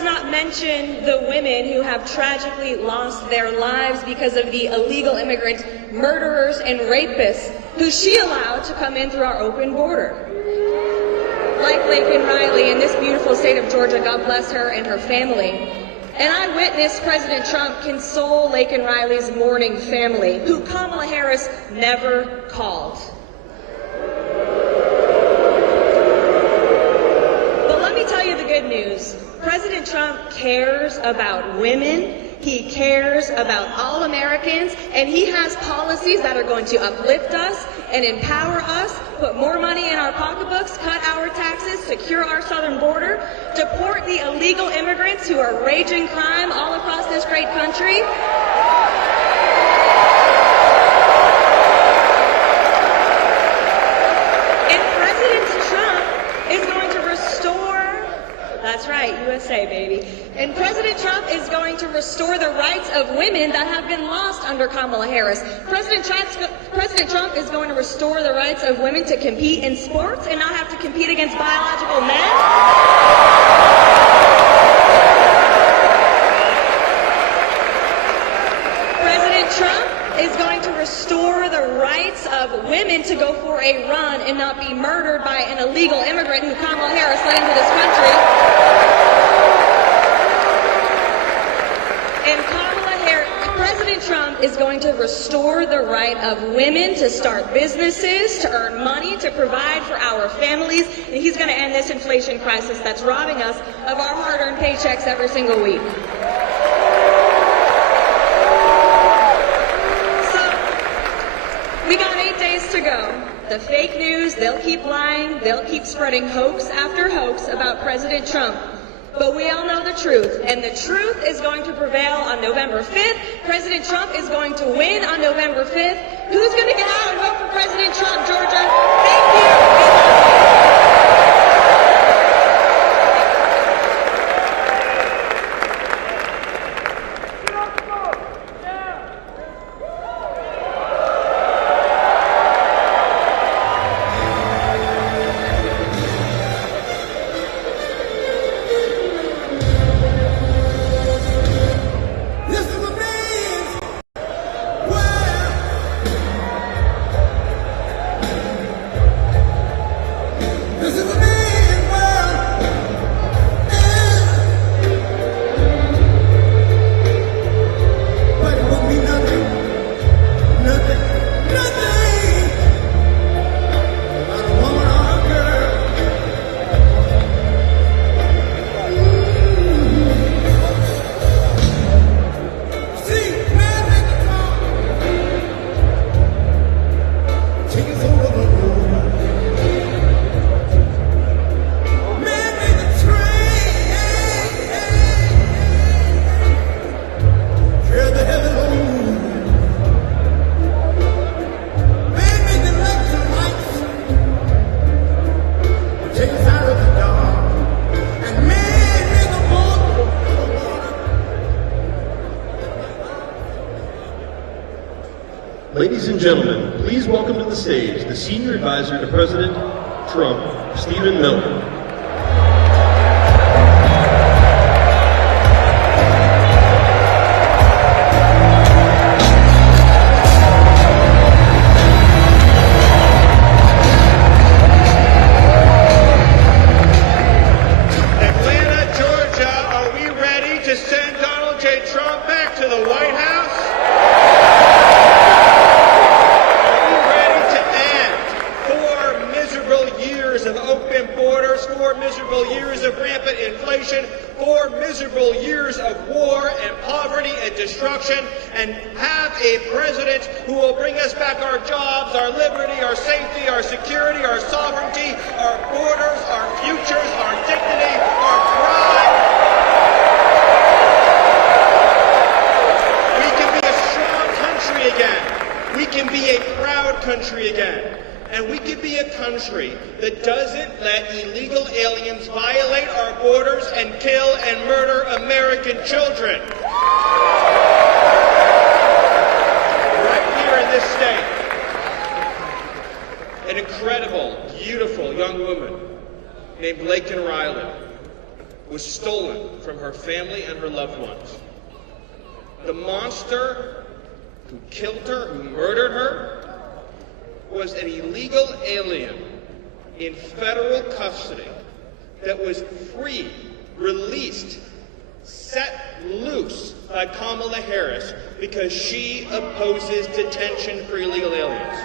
does not mention the women who have tragically lost their lives because of the illegal immigrant murderers and rapists who she allowed to come in through our open border. Like Laken Riley in this beautiful state of Georgia, God bless her and her family. And I witnessed President Trump console Laken Riley's mourning family, who Kamala Harris never called. But let me tell you the good news. President Trump cares about women. He cares about all Americans, and he has policies that are going to uplift us and empower us, put more money in our pocketbooks, cut our taxes, secure our southern border, deport the illegal immigrants who are raging crime all across this great country. And President Trump is going to restore, that's right, USA, baby. And President Trump is going to restore the rights of women that have been lost under Kamala Harris. President Trump is going to restore the rights of women to compete in sports and not have to compete against biological men. President Trump is going to restore the rights of women to go for a run and not be murdered by an illegal immigrant who Kamala Harris let into this country. President Trump is going to restore the right of women to start businesses, to earn money, to provide for our families, and he's going to end this inflation crisis that's robbing us of our hard-earned paychecks every single week. So, we got 8 days to go. The fake news, they'll keep lying, they'll keep spreading hoax after hoax about President Trump. But we all know the truth, and the truth is going to prevail on November 5th. President Trump is going to win on November 5th. Who's going to get out and vote for President Trump, Georgia? Thank you. Ladies and gentlemen, please welcome to the stage the Senior Advisor to President Trump, Stephen Miller. Atlanta, Georgia, are we ready to send Donald J. Trump back to the White House? Borders, 4 miserable years of rampant inflation, 4 miserable years of war and poverty and destruction, and have a president who will bring us back our jobs, our liberty, our safety, our security, our sovereignty, our borders, our futures, our dignity, our pride. We can be a strong country again. We can be a proud country again. And we could be a country that doesn't let illegal aliens violate our borders and kill and murder American children. Right here in this state, an incredible, beautiful young woman named Laken Riley was stolen from her family and her loved ones. The monster who killed her, who murdered her, was an illegal alien in federal custody that was free, released, set loose by Kamala Harris because she opposes detention for illegal aliens.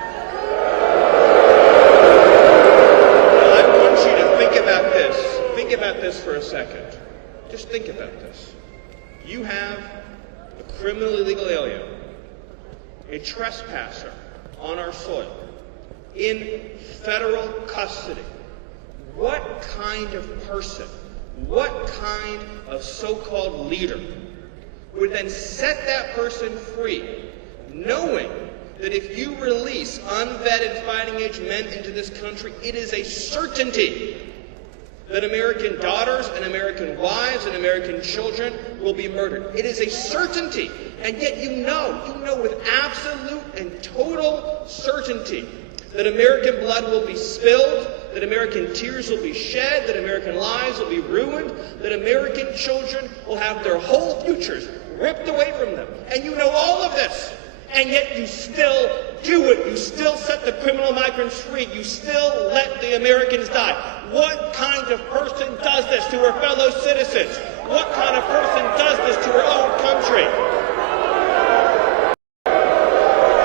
Now, I want you to think about this. Think about this for a second. Just think about this. You have a criminal illegal alien, a trespasser on our soil, in federal custody. What kind of person, what kind of so-called leader would then set that person free, knowing that if you release unvetted fighting-age men into this country, it is a certainty that American daughters and American wives and American children will be murdered. It is a certainty, and yet you know with absolute and total certainty that American blood will be spilled, that American tears will be shed, that American lives will be ruined, that American children will have their whole futures ripped away from them. And you know all of this, and yet you still do it. You still set the criminal migrants free. You still let the Americans die. What kind of person does this to her fellow citizens? What kind of person does this to her own country?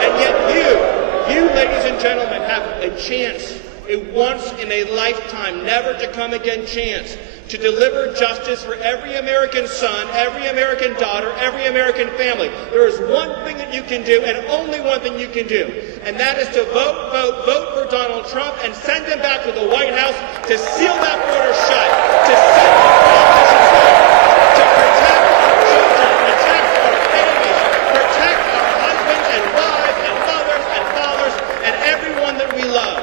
And yet you, ladies and gentlemen, have a chance, a once-in-a-lifetime, never-to-come-again chance to deliver justice for every American son, every American daughter, every American family. There is one thing that you can do, and only one thing you can do, and that is to vote for Donald Trump and send him back to the White House to seal that border shut, to set the politicians up, to protect our children, protect our babies, protect our husbands and wives and mothers and fathers and everyone that we love.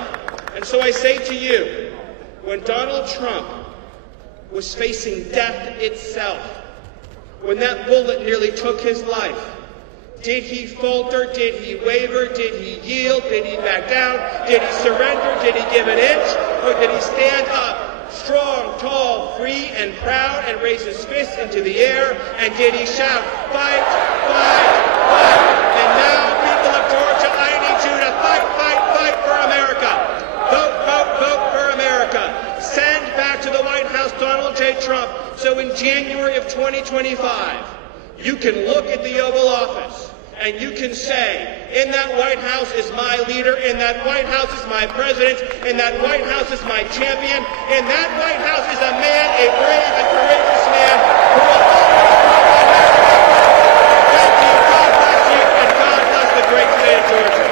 And so I say to you, when Donald Trump was facing death itself, when that bullet nearly took his life, did he falter? Did he waver? Did he yield? Did he back down? Did he surrender? Did he give an inch? Or did he stand up, strong, tall, free, and proud, and raise his fist into the air? And did he shout, "Fight, fight, fight"? And now, people of Georgia, I need you to fight, fight, fight for America. Vote, vote, vote for America. Send back to the White House Donald J. Trump, so in January of 2025, you can look at the Oval Office and you can say, in that White House is my leader, in that White House is my president, in that White House is my champion, in that White House is a man, a brave and courageous man who will always love America. Thank you, God bless you, and God bless the great state of Georgia.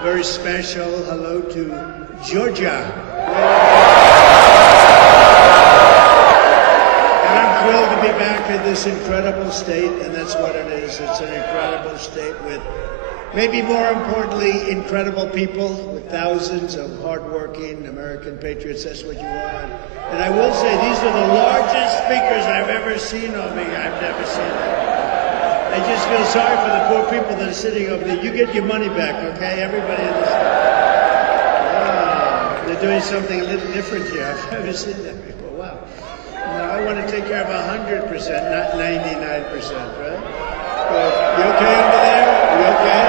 A very special hello to Georgia. And I'm thrilled to be back in this incredible state, and that's what it is. It's an incredible state with, maybe more importantly, incredible people, with thousands of hardworking American patriots. That's what you are. And I will say, these are the largest speakers I've ever seen on me. I've never seen that. I just feel sorry for the poor people that are sitting over there. You get your money back, okay? Everybody in this. Wow. They're doing something a little different here. I've never seen that before. Wow. Now, I want to take care of 100%, not 99%, right? Well, you okay over there? You okay?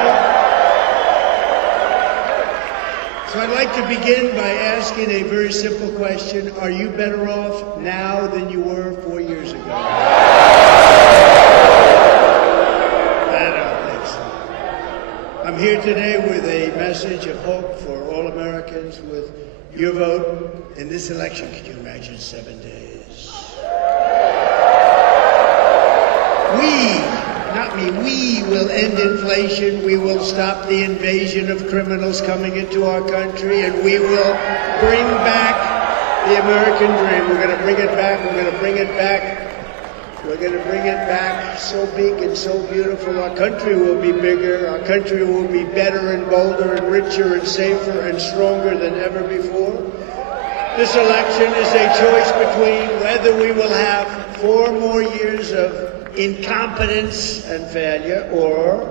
So I'd like to begin by asking a very simple question. Are you better off now than you were 4 years ago? I'm here today with a message of hope for all Americans. With your vote in this election, could you imagine 7 days? We will end inflation, we will stop the invasion of criminals coming into our country, and we will bring back the American dream. We're going to bring it back, we're going to bring it back. We're going to bring it back so big and so beautiful. Our country will be bigger. Our country will be better and bolder and richer and safer and stronger than ever before. This election is a choice between whether we will have 4 more years of incompetence and failure, or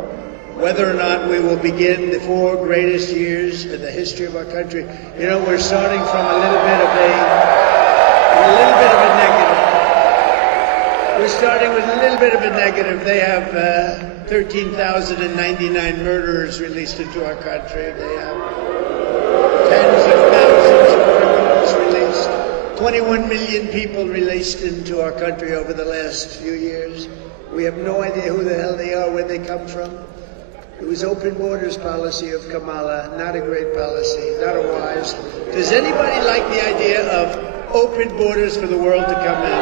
whether or not we will begin the 4 greatest years in the history of our country. You know, we're starting from a little bit of a negative. We're starting with a little bit of a negative. They have 13,099 murderers released into our country. They have tens of thousands of criminals released. 21 million people released into our country over the last few years. We have no idea who the hell they are, where they come from. It was open borders policy of Kamala, not a great policy, not a wise. Does anybody like the idea of open borders for the world to come in?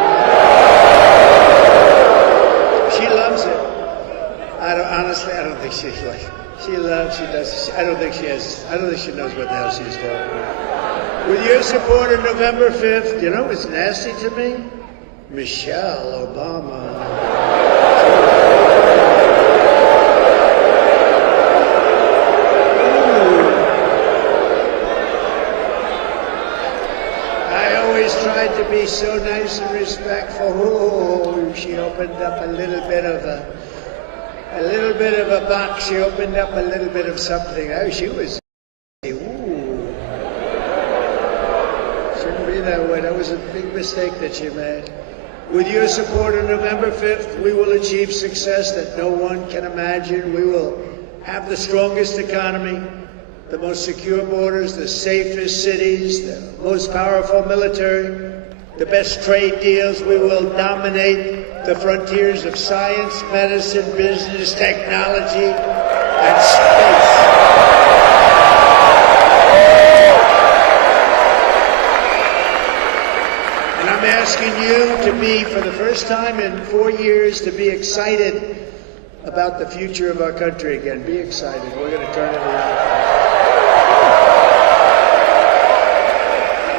She loves it. Honestly, I don't think she's like, she loves, she does, I don't think she knows what the hell she's doing. With your support on November 5th, you know what's nasty to me? Michelle Obama. I always tried to be so nice and respectful. Oh, she opened up a little bit of a box. She opened up a little bit of something. Oh, she was. Ooh. Shouldn't be that way. That was a big mistake that she made. With your support on November 5th, we will achieve success that no one can imagine. We will have the strongest economy, the most secure borders, the safest cities, the most powerful military, the best trade deals. We will dominate the frontiers of science, medicine, business, technology, and space. And I'm asking you to be, for the first time in 4 years, to be excited about the future of our country again. Be excited. We're going to turn it around.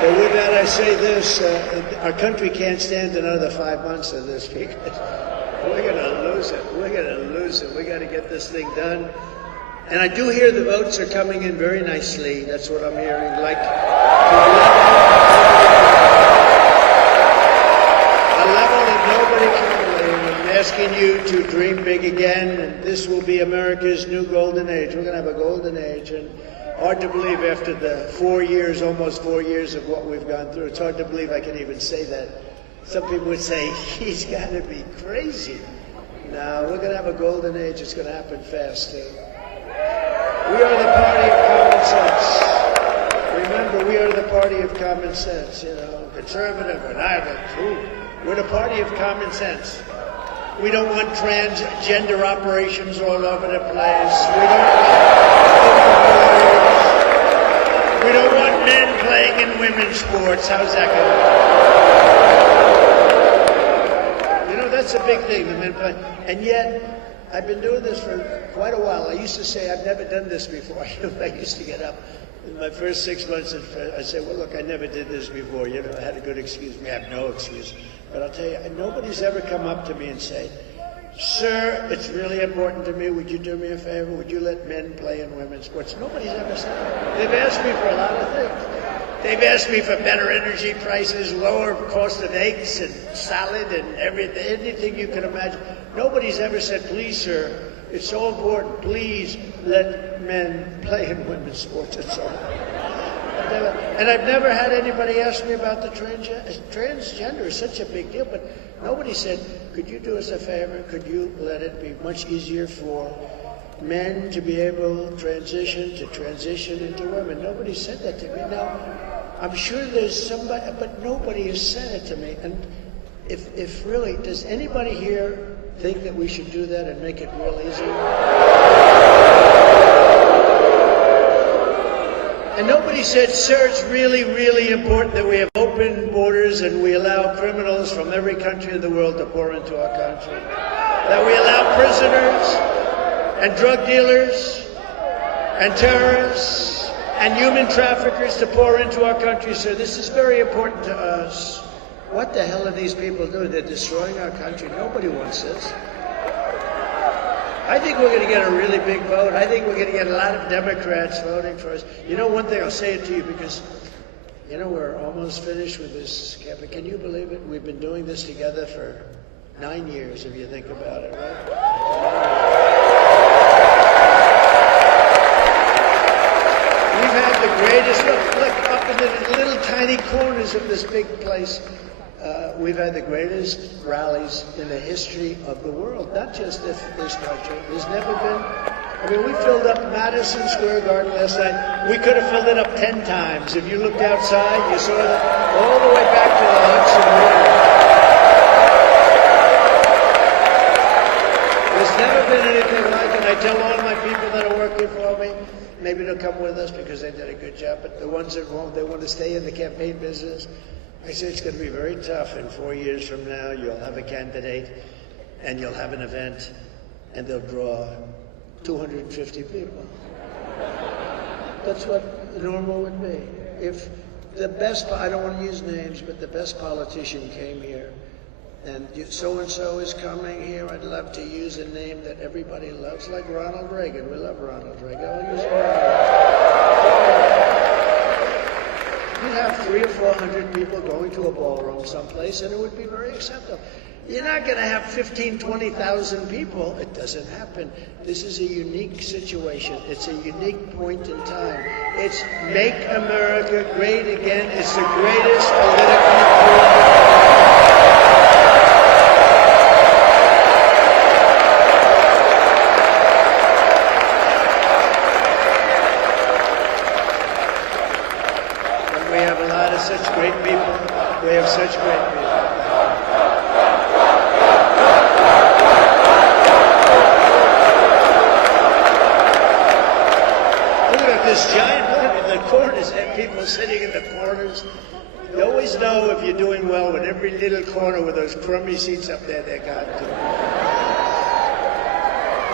But with that, I say this, our country can't stand another 5 months of this because we're going to lose it. We're going to lose it. We got to get this thing done. And I do hear the votes are coming in very nicely. That's what I'm hearing. Like a level that nobody can believe. I'm asking you to dream big again, and this will be America's new golden age. We're going to have a golden age. And hard to believe after the 4 years, almost 4 years of what we've gone through. It's hard to believe I can even say that. Some people would say, he's got to be crazy. No, we're going to have a golden age. It's going to happen fast, too. We are the party of common sense. Remember, we are the party of common sense, you know, conservative or neither. We're the party of common sense. We don't want transgender operations all over the place. We don't want men playing in women's sports. How's that going? You know, that's a big thing, the men playing. And yet, I've been doing this for quite a while. I used to say I've never done this before. I used to get up in my first 6 months and I said, well, look, I never did this before. You know, I had a good excuse. I have no excuse. But I'll tell you, nobody's ever come up to me and said, sir, it's really important to me. Would you do me a favor? Would you let men play in women's sports? Nobody's ever said that. They've asked me for a lot of things. They've asked me for better energy prices, lower cost of eggs and salad and everything, anything you can imagine. Nobody's ever said, please, sir, it's so important, please let men play in women's sports. It's so and I've never had anybody ask me about the transgender is such a big deal, but nobody said, could you do us a favor? Could you let it be much easier for men to be able to transition into women? Nobody said that to me. Now, I'm sure there's somebody, but nobody has said it to me. And if really, does anybody here think that we should do that and make it real easy? And nobody said, sir, it's really, really important that we have open borders and we allow criminals from every country in the world to pour into our country. That we allow prisoners and drug dealers and terrorists and human traffickers to pour into our country. So this is very important to us. What the hell are these people doing? They're destroying our country. Nobody wants this. I think we're going to get a really big vote. I think we're going to get a lot of Democrats voting for us. You know, one thing, I'll say it to you because, you know, we're almost finished with this campaign. Can you believe it? We've been doing this together for 9 years, if you think about it, right? We've had the greatest, look up in the little tiny corners of this big place. We've had the greatest rallies in the history of the world, not just this country. There's never been, I mean, we filled up Madison Square Garden last night. We could have filled it up 10 times. If you looked outside, you saw that all the way back to the Hudson River. There's never been anything like it. I tell all my people that are working for me, maybe they'll come with us because they did a good job, but the ones that won't, they want to stay in the campaign business. I say it's going to be very tough. In 4 years from now, you'll have a candidate and you'll have an event and they'll draw 250 people. That's what normal would be. If the best, I don't want to use names, but the best politician came here and so-and-so is coming here, I'd love to use a name that everybody loves, like Ronald Reagan. We love Ronald Reagan. I'll use You'd have 300 or 400 people going to a ballroom someplace, and it would be very acceptable. You're not going to have 15,000, 20,000 people. It doesn't happen. This is a unique situation. It's a unique point in time. It's Make America Great Again. It's the greatest political movement. Such great people. We have such great people. Look at this giant one in the corners and people sitting in the corners. You always know if you're doing well with every little corner with those crummy seats up there, they're got to.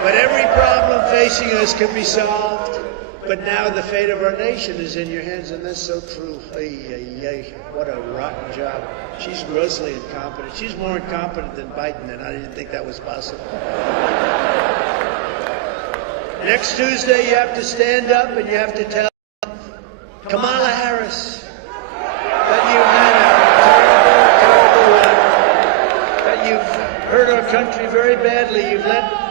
But every problem facing us can be solved. But now the fate of our nation is in your hands, and that's so true. What a rotten job. She's grossly incompetent. She's more incompetent than Biden, and I didn't think that was possible. Next Tuesday, you have to stand up and you have to tell Kamala Harris that you've had a terrible, terrible run, that you've hurt our country very badly. You've let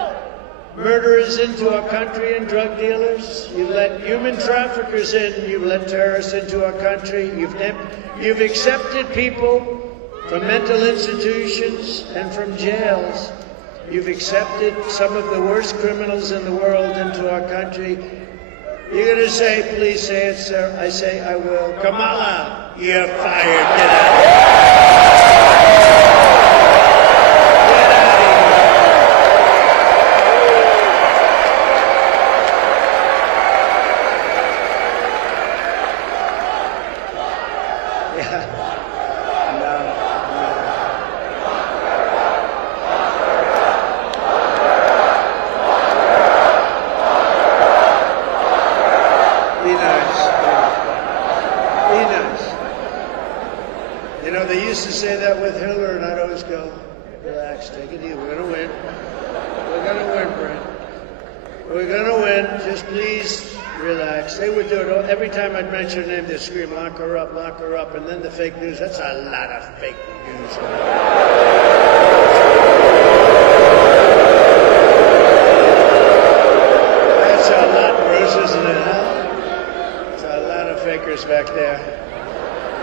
murderers into our country and drug dealers. You've let human traffickers in. You've let terrorists into our country. You've accepted people from mental institutions and from jails. You've accepted some of the worst criminals in the world into our country. You're going to say, please say it, sir. I say, I will. Kamala, you're fired. Get out of here. We're going to win. Just please relax. They would do it every time I'd mention her name. They'd scream, lock her up, and then the fake news. That's a lot of fake news. That's a lot, Bruce, isn't it, huh? It's a lot of fakers back there.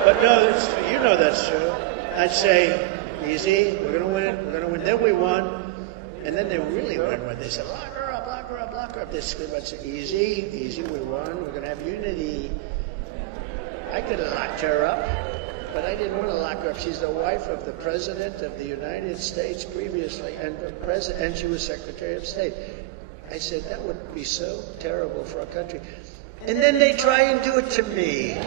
But no, you know that's true. I'd say, easy, we're going to win, we're going to win. Then we won. And then they really won when they said, lock her up, lock her up, lock her up. They screamed, I'd say, easy, easy, we won. We're going to have unity. I could have locked her up, but I didn't want to lock her up. She's the wife of the President of the United States previously, and she was Secretary of State. I said, that would be so terrible for our country. And then they try and do it to me.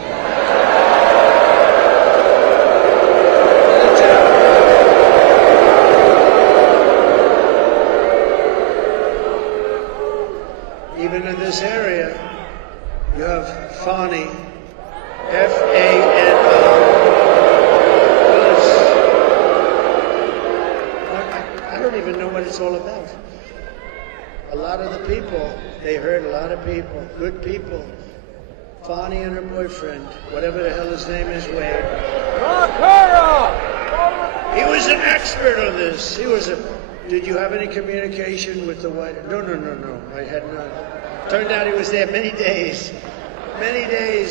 Even in this area, you have Fani, F-A-N-O. I don't even know what it's all about. A lot of the people, they hurt a lot of people, good people. Fani and her boyfriend, whatever the hell his name is, Wade. He was an expert on this. Did you have any communication with the White House? No, I had none. Turned out he was there many days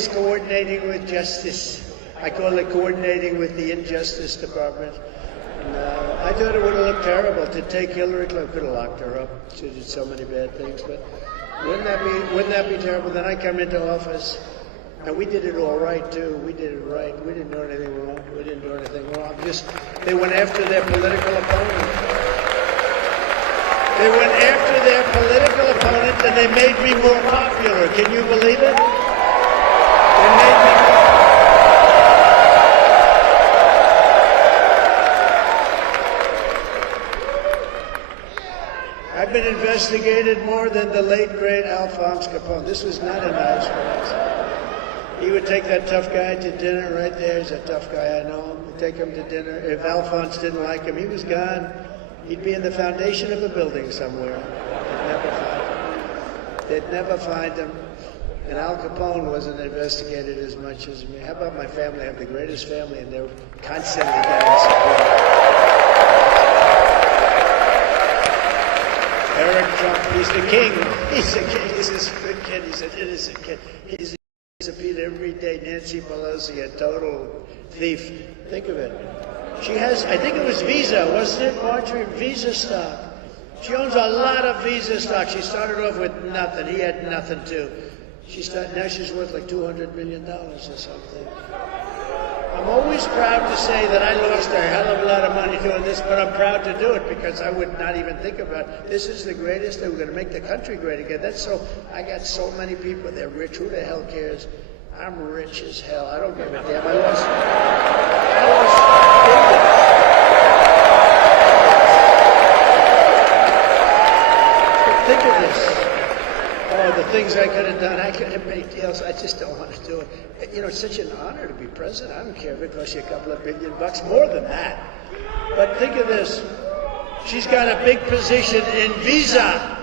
coordinating with justice. I call it coordinating with the Injustice Department. And, I thought it would have looked terrible to take Hillary Clinton. Could have locked her up. She did so many bad things, but wouldn't that be terrible? Then I come into office, and we did it all right too. We did it right. We didn't do anything wrong. They went after their political opponent. They went after their political opponent, and they made me more popular. Can you believe it? They made me more. I've been investigated more than the late, great Alphonse Capone. This was not a nice place. He would take that tough guy to dinner right there. He's a tough guy, I know. He'd take him to dinner. If Alphonse didn't like him, he was gone. He'd be in the foundation of a building somewhere. They'd never find him. And Al Capone wasn't investigated as much as me. How about my family? I have the greatest family, and they're constantly getting support. Eric Trump, he's the king. He's the king. He's a good kid. He's an innocent kid. He's disappeared every day. Nancy Pelosi, a total thief. Think of it. She has, I think it was Visa, wasn't it, Marjorie? Visa stock. She owns a lot of Visa stock. She started off with nothing. He had nothing too. Now she's worth like $200 million or something. I'm always proud to say that I lost a hell of a lot of money doing this, but I'm proud to do it because I would not even think about it. This is the greatest. They were going to make the country great again. I got so many people. They're rich. Who the hell cares? I'm rich as hell. I don't give a damn. I lost billions. But think of this. Oh, the things I could have done. I could have made deals. I just don't want to do it. You know, it's such an honor to be president. I don't care if it costs you a couple of $1 billion, more than that. But think of this. She's got a big position in Visa.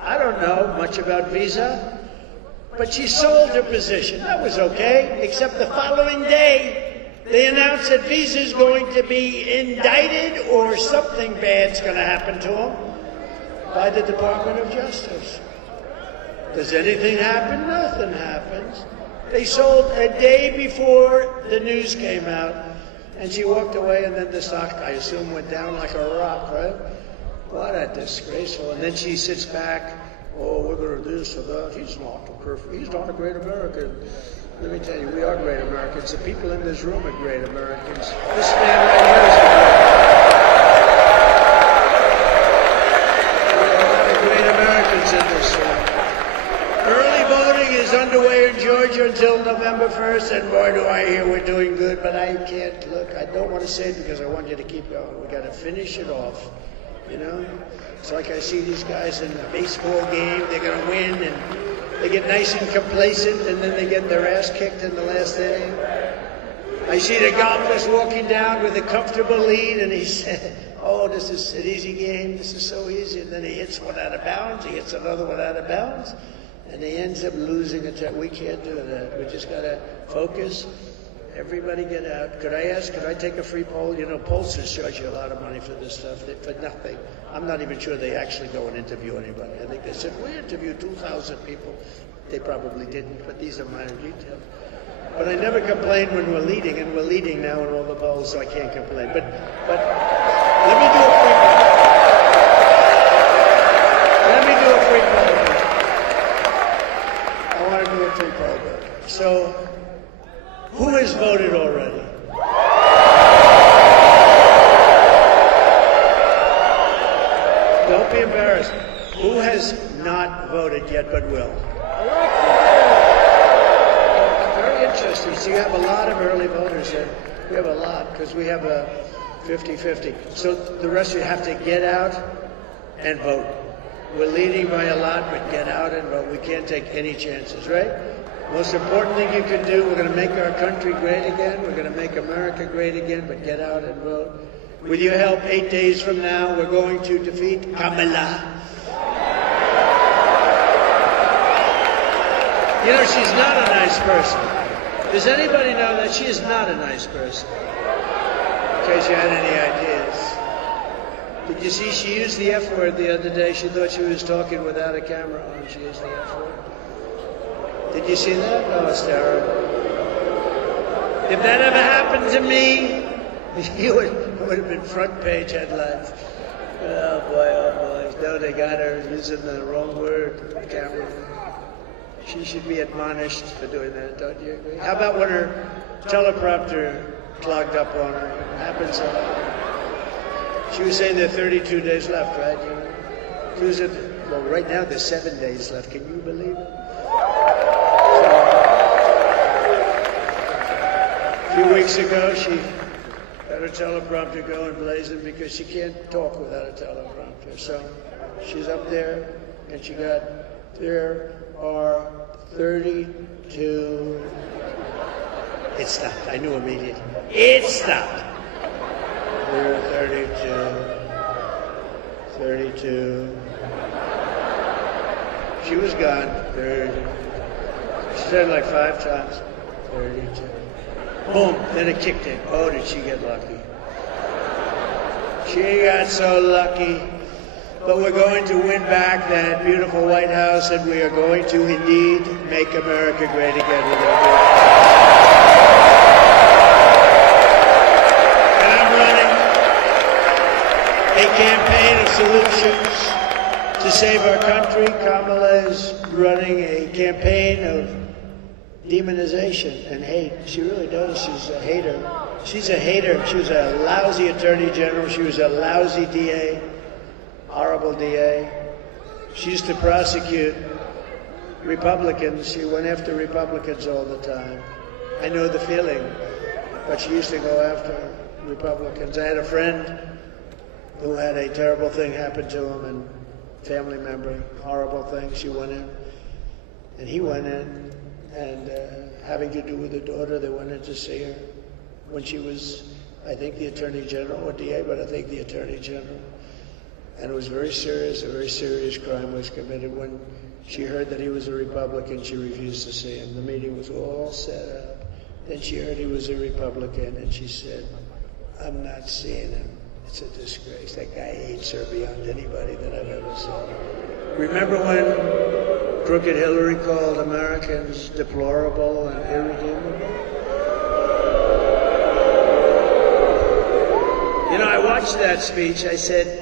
I don't know much about Visa. But she sold her position. That was okay, except the following day, they announced that Visa's going to be indicted or something bad's going to happen to them by the Department of Justice. Does anything happen? Nothing happens. They sold a day before the news came out, and she walked away, and then the stock, I assume, went down like a rock, right? What a disgraceful. And then she sits back. Oh, we're going to do this or that. He's not a great American. Let me tell you, we are great Americans. The people in this room are great Americans. This man right here is a great. There are a lot of great Americans in this room. Early voting is underway in Georgia until November 1st, and boy, do I hear we're doing good, but I can't look. I don't want to say it because I want you to keep going. We got to finish it off, you know? It's like I see these guys in a baseball game, they're going to win, and they get nice and complacent, and then they get their ass kicked in the last inning. I see the golfers walking down with a comfortable lead, and he said, oh, oh, this is an easy game, this is so easy, and then he hits one out of bounds, he hits another one out of bounds, and he ends up losing a we can't do that. We just got to focus. Everybody get out. Could I take a free poll? You know, pollsters charge you a lot of money for this stuff, for nothing. I'm not even sure they actually go and interview anybody. I think they said, we interviewed 2,000 people. They probably didn't, but these are minor details. But I never complain when we're leading, and we're leading now in all the polls, so I can't complain. But let me do a free poll. Let me do a free poll. I want to do a free poll. So, who has voted already? Don't be embarrassed. Who has not voted yet but will? Very interesting. So you have a lot of early voters here. We have a lot because we have a 50-50. So the rest of you have to get out and vote. We're leading by a lot, but get out and vote. We can't take any chances, right? Most important thing you can do, we're going to make our country great again. We're going to make America great again, but get out and vote. With your help, 8 days from now, we're going to defeat Kamala. You know, she's not a nice person. Does anybody know that she is not a nice person? In case you had any ideas. Did you see she used the F word the other day? She thought she was talking without a camera on. She used the F word. Did you see that? Oh, it's terrible. If that ever happened to me, it would have been front page headlines. Oh boy. No, they got her using the wrong word, camera. She should be admonished for doing that, don't you agree? How about when her teleprompter clogged up on her? It happens a lot. She was saying there are 32 days left, right? She was well, right now there's 7 days left. Can you believe it? A few weeks ago, she had her teleprompter going blazing because she can't talk without a teleprompter. So she's up there, and she got, there are 32. It stopped. I knew immediately. It stopped. There are 32. She was gone. 30. She said it like 5 times. 32. Boom, then it kicked in. Oh, did she get lucky? She got so lucky. But we're going to win back that beautiful White House, and we are going to indeed make America great again with our And I'm running a campaign of solutions to save our country. Kamala is running a campaign of demonization and hate. She really does. She's a hater. She's a hater. She was a lousy attorney general. She was a lousy DA, horrible DA. She used to prosecute Republicans. She went after Republicans all the time. I know the feeling, but she used to go after Republicans. I had a friend who had a terrible thing happen to him, and family member, horrible thing. She went in, and he went in, and having to do with her daughter, they went in to see her when she was, I think, the Attorney General or DA, but I think the Attorney General. And it was very serious. A very serious crime was committed. When she heard that he was a Republican, she refused to see him. The meeting was all set up. Then she heard he was a Republican, and she said, I'm not seeing him. It's a disgrace. That guy hates her beyond anybody that I've ever seen. Remember when Crooked Hillary called Americans deplorable and irredeemable? You know, I watched that speech. I said,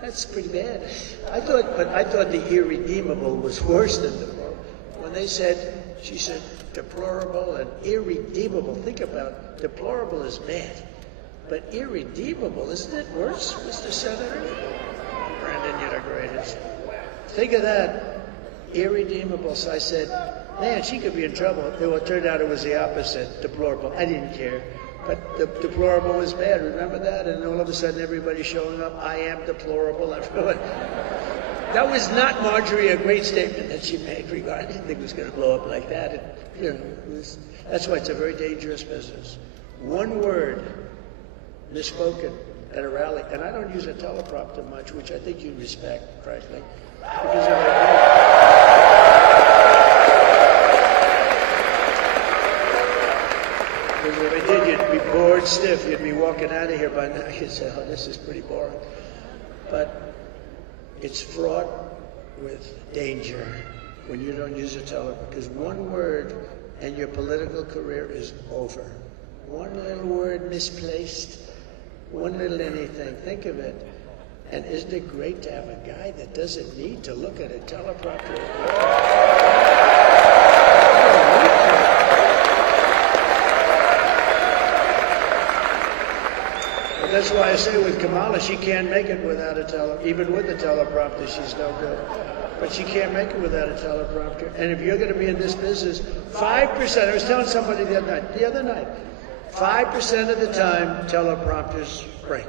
that's pretty bad. I thought the irredeemable was worse than deplorable. When they said, she said, deplorable and irredeemable. Think about it. Deplorable is bad. But irredeemable, isn't it worse, Mr. Senator? Brandon, you're the greatest. Think of that. Irredeemable. So I said, man, she could be in trouble. Well, it turned out it was the opposite, deplorable. I didn't care. But the deplorable was bad. Remember that? And all of a sudden, everybody's showing up. I am deplorable. That was not, Marjorie, a great statement that she made regarding. I didn't think it was going to blow up like that. That's why it's a very dangerous business. One word misspoken, at a rally, and I don't use a teleprompter much, which I think you respect, frankly, because if I did, you'd be bored stiff. You'd be walking out of here by now. You'd say, oh, this is pretty boring. But it's fraught with danger when you don't use a teleprompter, because one word and your political career is over. One little word misplaced, one little anything. Think of it. And isn't it great to have a guy that doesn't need to look at a teleprompter? Well, that's why I say with Kamala, she can't make it without a even with a teleprompter, she's no good. But she can't make it without a teleprompter. And if you're going to be in this business, 5%, I was telling somebody the other night, 5% of the time teleprompters break.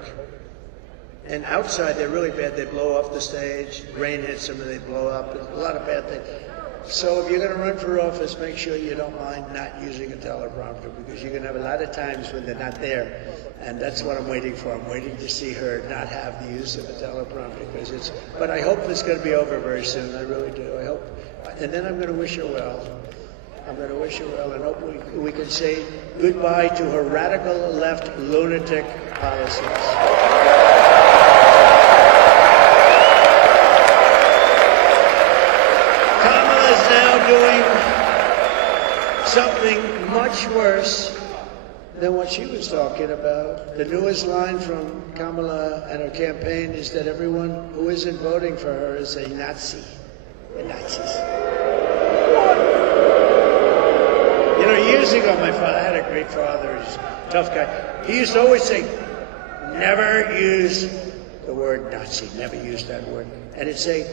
And outside, they're really bad. They blow off the stage. Rain hits them and they blow up. A lot of bad things. So if you're going to run for office, make sure you don't mind not using a teleprompter, because you're going to have a lot of times when they're not there. And that's what I'm waiting for. I'm waiting to see her not have the use of a teleprompter, because but I hope it's going to be over very soon. I really do. I hope. And then I'm going to wish her well. I'm going to wish her well and hope we can say goodbye to her radical left lunatic policies. Doing something much worse than what she was talking about. The newest line from Kamala and her campaign is that everyone who isn't voting for her is a Nazi. The Nazis. You know, years ago, my father, I had a great father, he's a tough guy. He used to always say, never use the word Nazi, never use that word. And he'd say,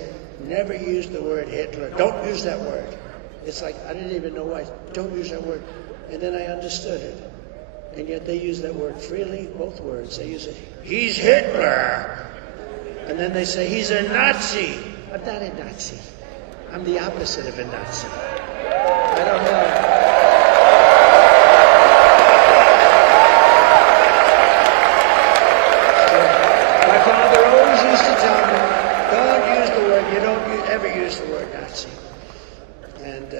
never use the word Hitler. Don't use that word. It's like, I didn't even know why. Don't use that word. And then I understood it. And yet they use that word freely, both words. They use it, he's Hitler. And then they say, he's a Nazi. I'm not a Nazi. I'm the opposite of a Nazi. I don't know. My father always used to tell me, don't use the word, you don't ever use the word Nazi. And,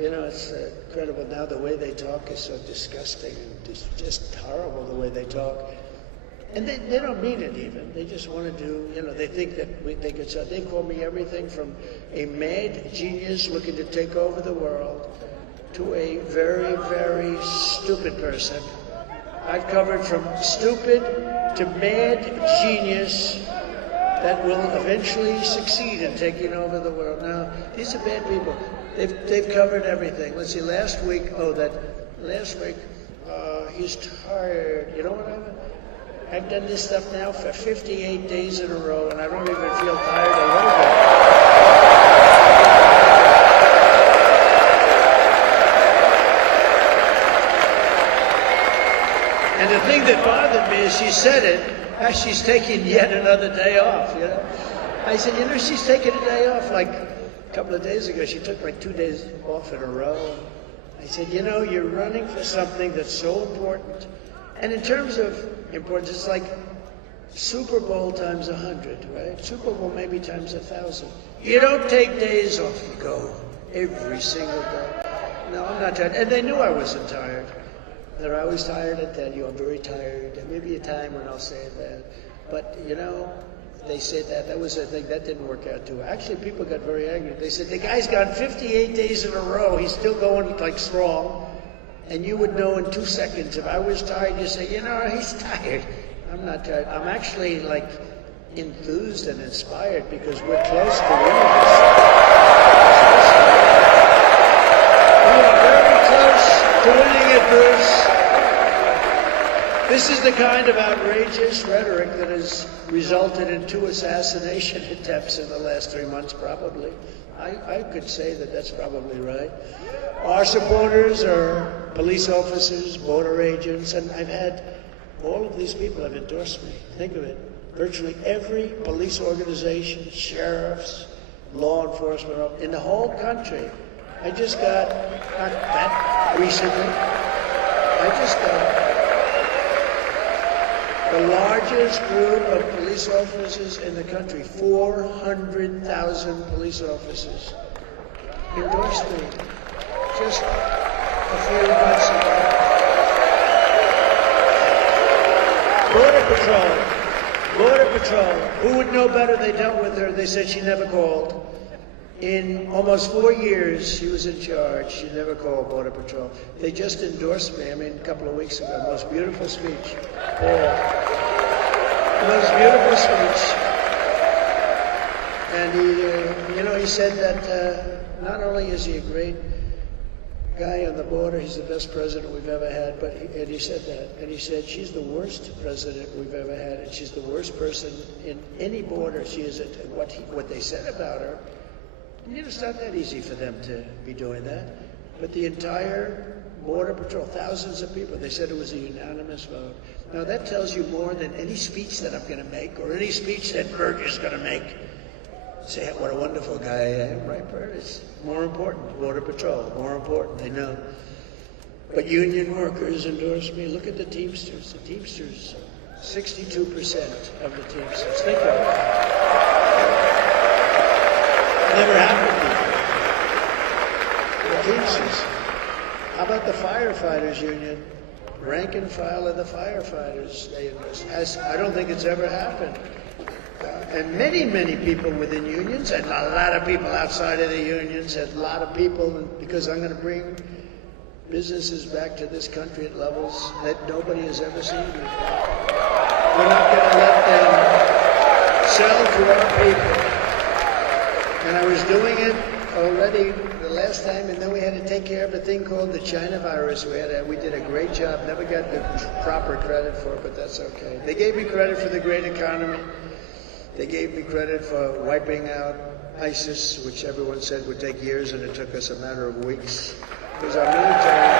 you know, it's incredible now. The way they talk is so disgusting. It's just horrible the way they talk. And they don't mean it even. They just want to do, you know, they think that we think it's, they call me everything from a mad genius looking to take over the world to a very, very stupid person. I've covered from stupid to mad genius that will eventually succeed in taking over the world. Now, these are bad people. They've covered everything. Let's see, last week, he's tired. You know what I've done this stuff now for 58 days in a row, and I don't even feel tired a little bit. And the thing that bothered me is she said it as she's taking yet another day off, you know. I said, you know, she's taking a day off. Like a couple of days ago, she took like 2 days off in a row. I said, you know, you're running for something that's so important. And in terms of importance, it's like Super Bowl times 100, right? Super Bowl maybe times 1,000. You don't take days off, you go every single day. No, I'm not tired. And they knew I wasn't tired. They're always tired. I tell you, I'm very tired. There may be a time when I'll say that. But, you know, they said that was a thing. That didn't work out too well. Actually, people got very angry. They said, the guy's gone 58 days in a row. He's still going like strong. And you would know in 2 seconds. If I was tired, you say, you know, he's tired. I'm not tired. I'm actually like enthused and inspired because we're close to winning this. We are very close to winning it, Bruce. This is the kind of outrageous rhetoric that has resulted in 2 assassination attempts in the last 3 months, probably. I could say that that's probably right. Our supporters are police officers, border agents, and I've had all of these people have endorsed me. Think of it. Virtually every police organization, sheriffs, law enforcement, in the whole country. I just got, not that recently, I just got The largest group of police officers in the country, 400,000 police officers, endorsed me just a few months ago. Border Patrol, who would know better? They dealt with her. They said she never called. In almost 4 years, she was in charge. She never called Border Patrol. They just endorsed me, a couple of weeks ago. Most beautiful speech. Most beautiful speech. And he said that not only is he a great guy on the border, he's the best president we've ever had, and he said that. And he said, she's the worst president we've ever had, and she's the worst person in any border. She is what they said about her. And it's not that easy for them to be doing that. But the entire Border Patrol, thousands of people, they said it was a unanimous vote. Now that tells you more than any speech that I'm going to make or any speech that Bert is going to make. Say what a wonderful guy I am, right, Bert? It's more important. Border Patrol, more important, they know. But union workers endorsed me. Look at the Teamsters. The Teamsters, 62% of the Teamsters. Think of it. Never happened before. The Teamsters. How about the firefighters union? Rank and file of the firefighters. I don't think it's ever happened. And many, many people within unions, and a lot of people outside of the unions, and a lot of people, because I'm going to bring businesses back to this country at levels that nobody has ever seen before. We're not going to let them sell to our people. And I was doing it already the last time, and then we had to take care of a thing called the China virus. We did a great job, never got the proper credit for it, but that's okay. They gave me credit for the great economy. They gave me credit for wiping out ISIS, which everyone said would take years, and it took us a matter of weeks. Because our military...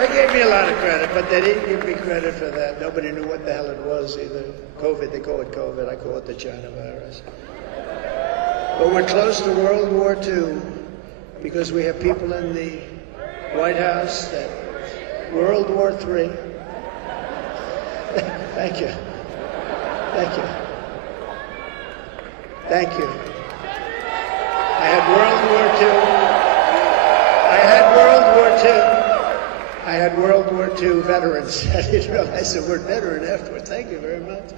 They gave me a lot of credit, but they didn't give me credit for that. Nobody knew what the hell it was either. COVID, they call it COVID. I call it the China virus. But we're close to World War II because we have people in the White House that World War III. Thank you. Thank you. Thank you. I had World War II. I had World War II veterans. I didn't realize the word veteran afterwards. Thank you very much.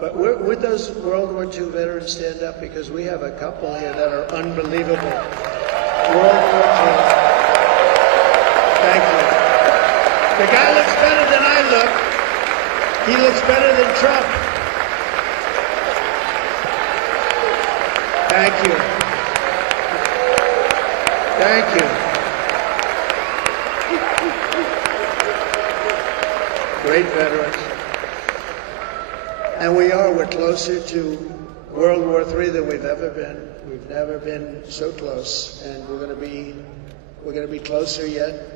But would those World War II veterans stand up? Because we have a couple here that are unbelievable. World War II. Thank you. The guy looks better than I look. He looks better than Trump. Thank you. Thank you. Great veterans. And we're closer to World War III than we've ever been. We've never been so close. And we're going to be closer yet.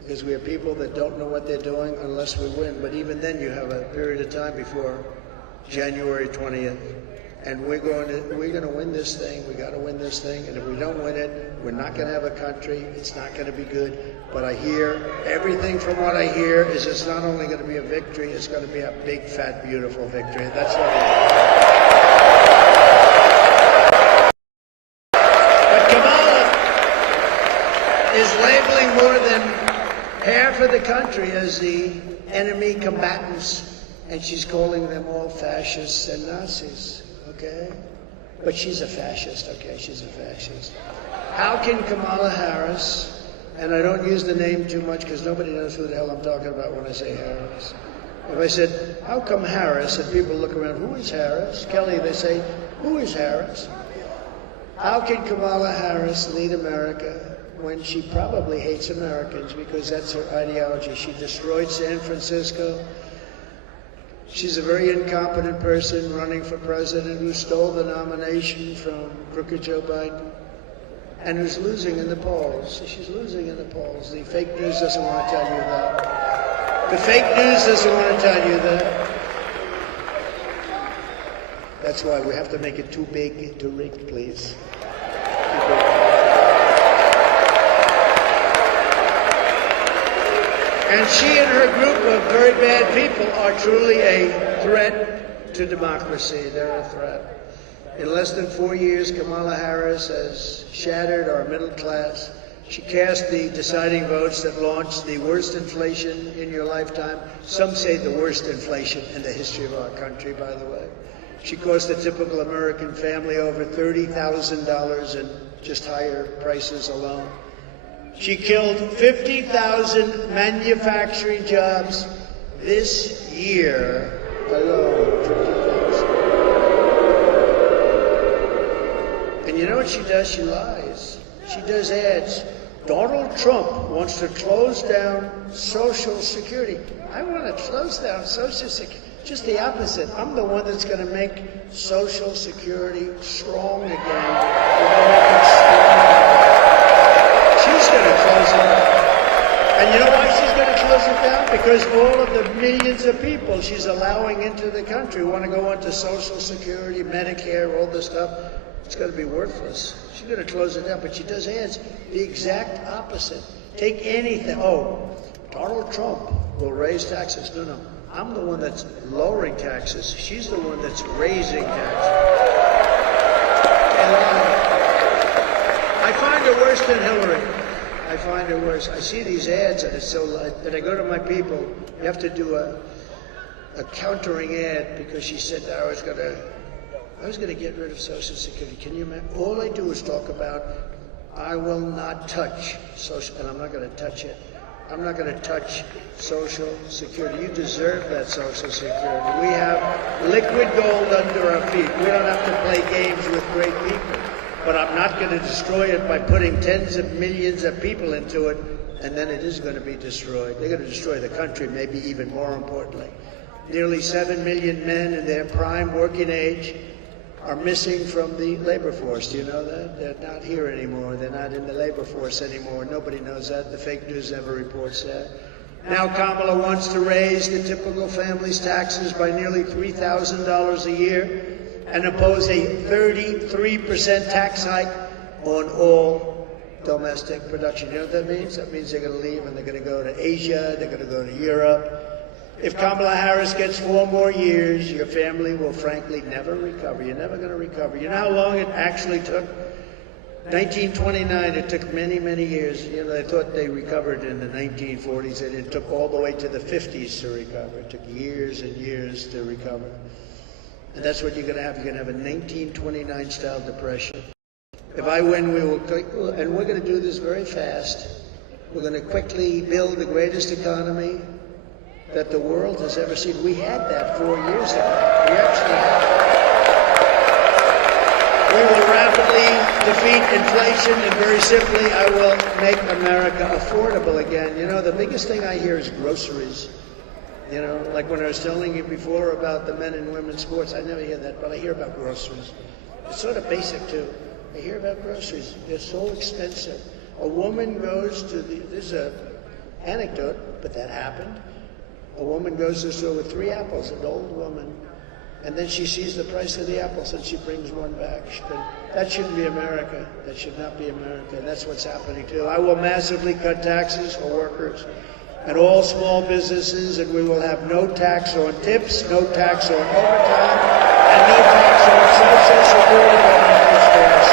Because we have people that don't know what they're doing unless we win. But even then, you have a period of time before January 20th. And we're going to win this thing. We got to win this thing. And if we don't win it, we're not going to have a country. It's not going to be good. But I hear everything from what I hear is it's not only going to be a victory, it's going to be a big, fat, beautiful victory. That's what I hear. But Kamala is labeling more than half of the country as the enemy combatants, and she's calling them all fascists and Nazis, okay? But she's a fascist, okay? She's a fascist. How can Kamala Harris, and I don't use the name too much because nobody knows who the hell I'm talking about when I say Harris. If I said, how come Harris, and people look around, who is Harris? Kelly, they say, who is Harris? How can Kamala Harris lead America when she probably hates Americans because that's her ideology? She destroyed San Francisco. She's a very incompetent person running for president who stole the nomination from crooked Joe Biden and who's losing in the polls. She's losing in the polls. The fake news doesn't want to tell you that. The fake news doesn't want to tell you that. That's why we have to make it too big to rig, please. And she and her group of very bad people are truly a threat to democracy. They're a threat. In less than 4 years, Kamala Harris has shattered our middle class. She cast the deciding votes that launched the worst inflation in your lifetime. Some say the worst inflation in the history of our country, by the way. She cost the typical American family over $30,000 in just higher prices alone. She killed 50,000 manufacturing jobs this year alone. 50,000. And you know what she does? She lies. She does ads. Donald Trump wants to close down Social Security. I want to close down Social Security. Just the opposite. I'm the one that's going to make Social Security strong again. We're going to make it strong. She's going to close it down. And you know why she's going to close it down? Because all of the millions of people she's allowing into the country want to go into Social Security, Medicare, all this stuff. It's going to be worthless. She's going to close it down, but she does ads the exact opposite. Take anything. Oh, Donald Trump will raise taxes. No. I'm the one that's lowering taxes. She's the one that's raising taxes. And I find her worse than Hillary. I find her worse. I see these ads, and it's so light that I go to my people. You have to do a countering ad because she said that I was going to get rid of Social Security. Can you imagine? All I do is talk about I will not touch Social, and I'm not going to touch it. I'm not going to touch Social Security. You deserve that Social Security. We have liquid gold under our feet. We don't have to play games with great people. But I'm not going to destroy it by putting tens of millions of people into it, and then it is going to be destroyed. They're going to destroy the country, maybe even more importantly. Nearly 7 million men in their prime working age are missing from the labor force. Do you know that? They're not here anymore. They're not in the labor force anymore. Nobody knows that. The fake news never reports that. Now Kamala wants to raise the typical family's taxes by nearly $3,000 a year and impose a 33% tax hike on all domestic production. You know what that means? That means they're going to leave and they're going to go to Asia, they're going to go to Europe. If Kamala Harris gets 4 more years, your family will frankly never recover. You're never going to recover. You know how long it actually took? 1929, it took many, many years. You know, they thought they recovered in the 1940s, and it took all the way to the 50s to recover. It took years and years to recover. And that's what you're going to have. You're going to have a 1929-style depression. If I win, we will, and we're going to do this very fast. We're going to quickly build the greatest economy that the world has ever seen. We had that 4 years ago. We actually had that. We will rapidly defeat inflation, and very simply, I will make America affordable again. You know, the biggest thing I hear is groceries. You know, like when I was telling you before about the men and women's sports, I never hear that, but I hear about groceries. It's sort of basic, too. I hear about groceries. They're so expensive. A woman goes to there's an anecdote, but that happened. A woman goes to the store with 3 apples, an old woman, and then she sees the price of the apples and she brings one back. That shouldn't be America. That should not be America. And that's what's happening too. I will massively cut taxes for workers and all small businesses, and we will have no tax on tips, no tax on overtime, and no tax on Social Security benefits for us.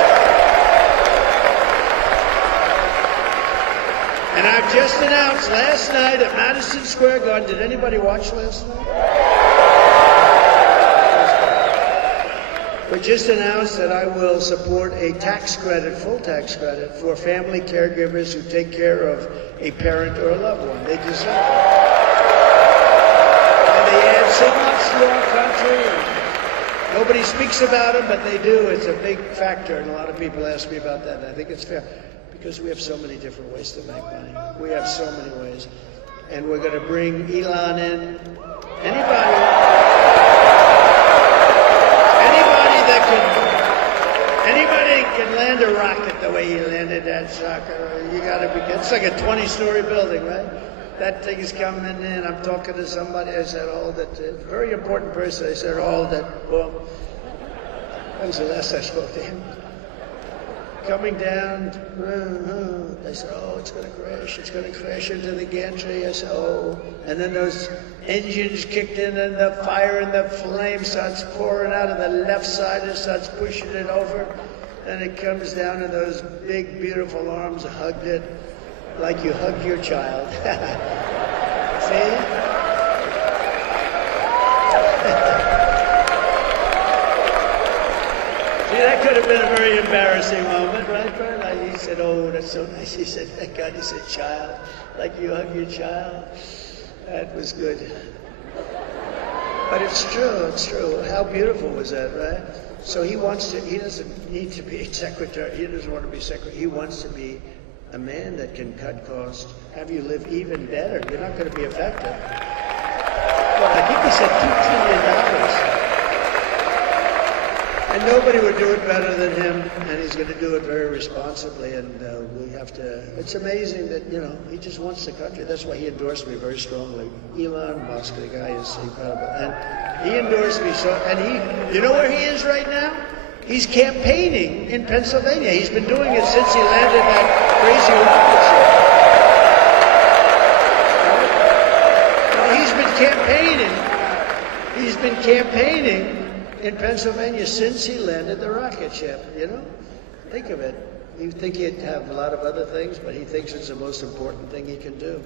And I've just announced last night at Madison Square Garden, did anybody watch last night? We just announced that I will support a tax credit, full tax credit, for family caregivers who take care of a parent or a loved one. They deserve it. And they add so much to our country. Nobody speaks about them, but they do. It's a big factor, and a lot of people ask me about that, and I think it's fair. Because we have so many different ways to make money. We have so many ways. And we're going to bring Elon in. Anybody can land a rocket the way he landed that sucker. You got to be, it's like a 20-story building, right? That thing is coming in. I'm talking to somebody. I said, very important person. I said, well, that was the last I spoke to him. coming down. They said, oh, it's going to crash. It's going to crash into the gantry. I said, oh. And then those engines kicked in and the fire and the flame starts pouring out of the left side and starts pushing it over. And it comes down and those big, beautiful arms hugged it like you hugged your child. See? See, that could have been a very embarrassing moment, right, Bert? He said, oh, that's so nice. He said, thank God. He said, child, like you hug your child. That was good. But it's true, it's true. How beautiful was that, right? So he doesn't need to be secretary. He doesn't want to be secretary. He wants to be a man that can cut costs, have you live even better. You're not going to be effective. Well, I think he said $2 trillion. And nobody would do it better than him, and he's going to do it very responsibly, and we have to, it's amazing that, he just wants the country. That's why he endorsed me very strongly. Elon Musk, the guy is incredible. And he endorsed me so, and you know where he is right now? He's campaigning in Pennsylvania. He's been doing it since he landed that crazy rocket ship. No, he's been campaigning in Pennsylvania since he landed the rocket ship, Think of it. You think he'd have a lot of other things, but he thinks it's the most important thing he can do.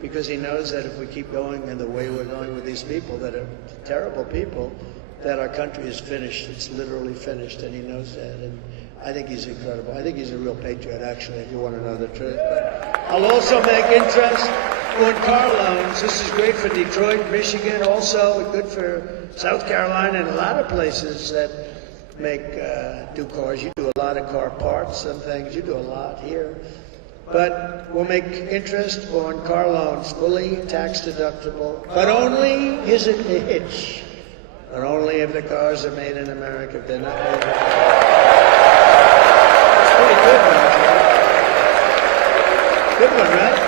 Because he knows that if we keep going in the way we're going with these people that are terrible people, that our country is finished. It's literally finished, and he knows that. And I think he's incredible. I think he's a real patriot, actually, if you want to know the truth. But I'll also make interest on car loans. This is great for Detroit, Michigan, also good for South Carolina and a lot of places that do cars. You do a lot of car parts and things. You do a lot here. But we'll make interest on car loans, fully tax deductible, but only, here's a hitch, but only if the cars are made in America. If they're not made in America. It's pretty good, right? Good one, right?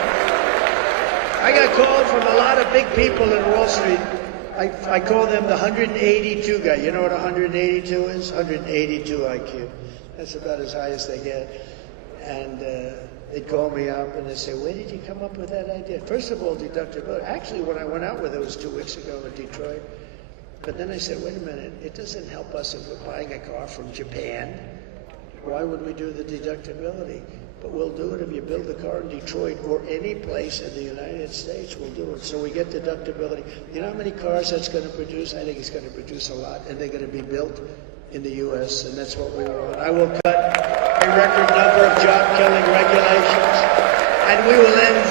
I got called from a lot of big people in Wall Street. I call them the 182 guy. You know what 182 is? 182 IQ. That's about as high as they get. And they'd call me up and they'd say, where did you come up with that idea? First of all, deductibility. Actually, when I went out with it was 2 weeks ago in Detroit. But then I said, wait a minute, it doesn't help us if we're buying a car from Japan. Why would we do the deductibility? But we'll do it if you build a car in Detroit or any place in the United States, we'll do it. So we get deductibility. You know how many cars that's going to produce? I think it's going to produce a lot, and they're going to be built in the U.S., and that's what we want. I will cut a record number of job-killing regulations, and we will end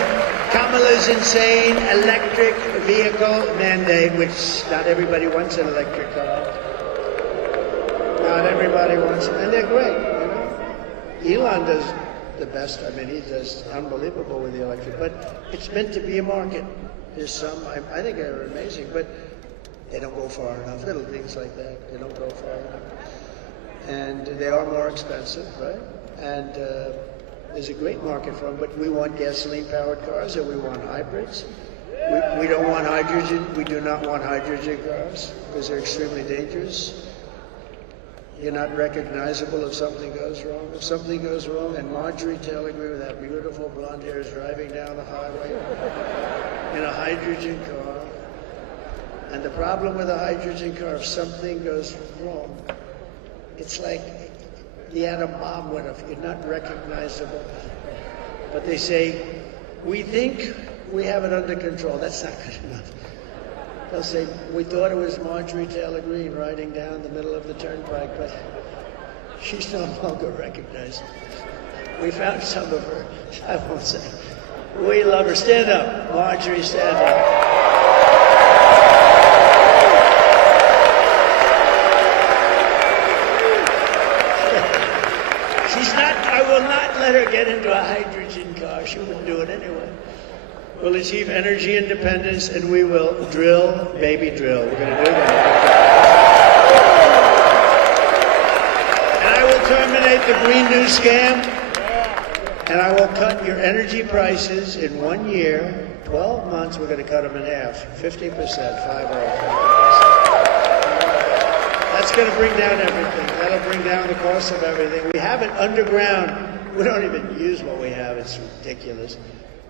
Kamala's insane electric vehicle mandate, which not everybody wants an electric car. Not everybody wants it, and they're great, Elon does the best. I mean, he does unbelievable with the electric, but it's meant to be a market. There's some, I think they're amazing, but they don't go far enough. Little things like that, they don't go far enough. And they are more expensive, right? And there's a great market for them, but we want gasoline-powered cars and we want hybrids. We don't want hydrogen. We do not want hydrogen cars because they're extremely dangerous. You're not recognizable if something goes wrong. If something goes wrong, and Marjorie Taylor Greene with that beautiful blonde hair is driving down the highway in a hydrogen car. And the problem with a hydrogen car, if something goes wrong, it's like the atom bomb went off. You're not recognizable. But they say, we think we have it under control. That's not good enough. They'll say, we thought it was Marjorie Taylor Greene riding down the middle of the turnpike, but she's no longer recognized. We found some of her. I won't say. We love her. Stand up. Marjorie, stand up. She's not, I will not let her get into a hydrogen car. She wouldn't do it anyway. We'll achieve energy independence, and we will drill, baby drill. We're going to do that. And I will terminate the Green New Scam, and I will cut your energy prices in 1 year, 12 months, we're going to cut them in half, 50%, 50%. That's That's going to bring down everything. That'll bring down the cost of everything. We have it underground. We don't even use what we have. It's ridiculous.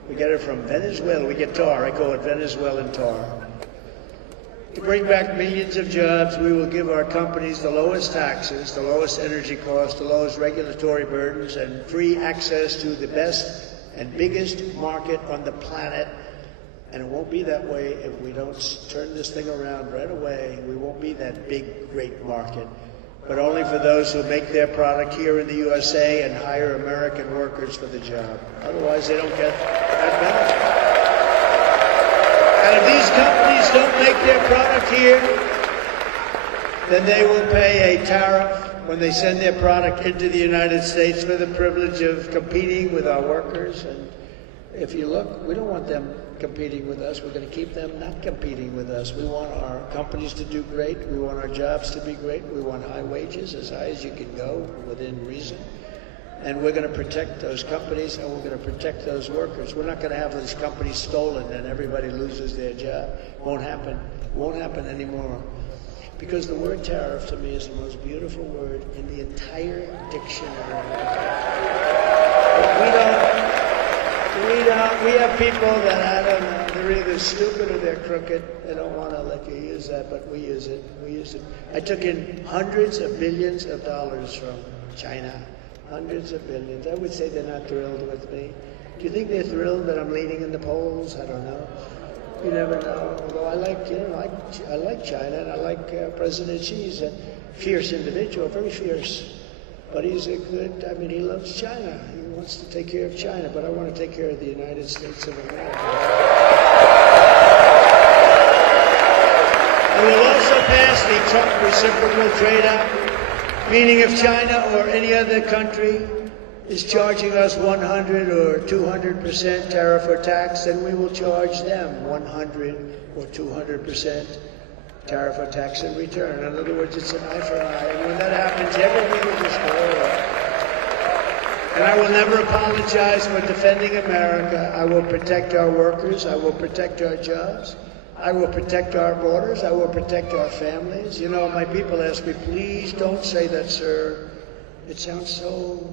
We get it from Venezuela. We get tar. I call it Venezuelan tar. To bring back millions of jobs, we will give our companies the lowest taxes, the lowest energy costs, the lowest regulatory burdens, and free access to the best and biggest market on the planet. And it won't be that way if we don't turn this thing around right away. We won't be that big, great market, but only for those who make their product here in the USA and hire American workers for the job. Otherwise, they don't get that benefit. And if these companies don't make their product here, then they will pay a tariff when they send their product into the United States for the privilege of competing with our workers. And if you look, we don't want them competing with us. We're going to keep them not competing with us. We want our companies to do great. We want our jobs to be great. We want high wages, as high as you can go within reason. And we're going to protect those companies, and we're going to protect those workers. We're not going to have those companies stolen and everybody loses their job. Won't happen. Won't happen anymore. Because the word tariff to me is the most beautiful word in the entire dictionary. We have people that, I don't know, they're either stupid or they're crooked. They don't want to let you use that, but we use it. We use it. I took in hundreds of billions of dollars from China. Hundreds of billions. I would say they're not thrilled with me. Do you think they're thrilled that I'm leading in the polls? I don't know. You never know. Although I like China, and I like President Xi. He's a fierce individual, very fierce. But he's a good, he loves China. He wants to take care of China, but I want to take care of the United States of America. I will also pass the Trump Reciprocal Trade Act, meaning if China or any other country is charging us 100 or 200% tariff or tax, then we will charge them 100 or 200% tariff or tax in return. In other words, it's an eye for an eye. And when that happens, everything will just go away. And I will never apologize for defending America. I will protect our workers. I will protect our jobs. I will protect our borders. I will protect our families. You know, my people ask me, please don't say that, sir. It sounds so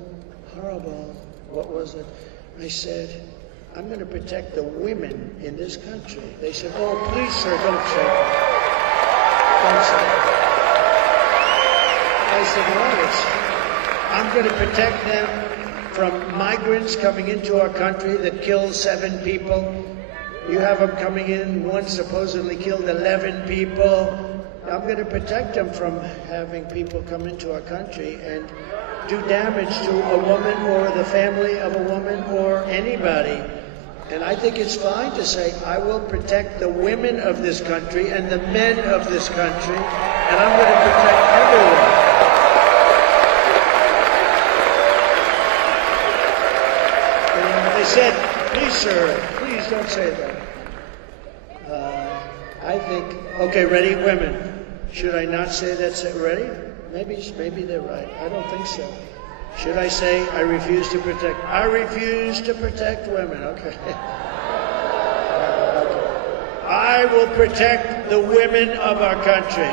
horrible. What was it? I said, I'm going to protect the women in this country. They said, oh, please, sir, don't say that. Don't say that. I said, no, I'm going to protect them from migrants coming into our country that killed 7 people. You have them coming in, one supposedly killed 11 people. I'm going to protect them from having people come into our country and do damage to a woman or the family of a woman or anybody. And I think it's fine to say, I will protect the women of this country and the men of this country, and I'm going to protect everyone. And they said, please, sir, please don't say that. I think, okay, ready, women. Should I not say that? Ready? Maybe they're right. I don't think so. Should I say, I refuse to protect? I refuse to protect women. Okay. I will protect the women of our country.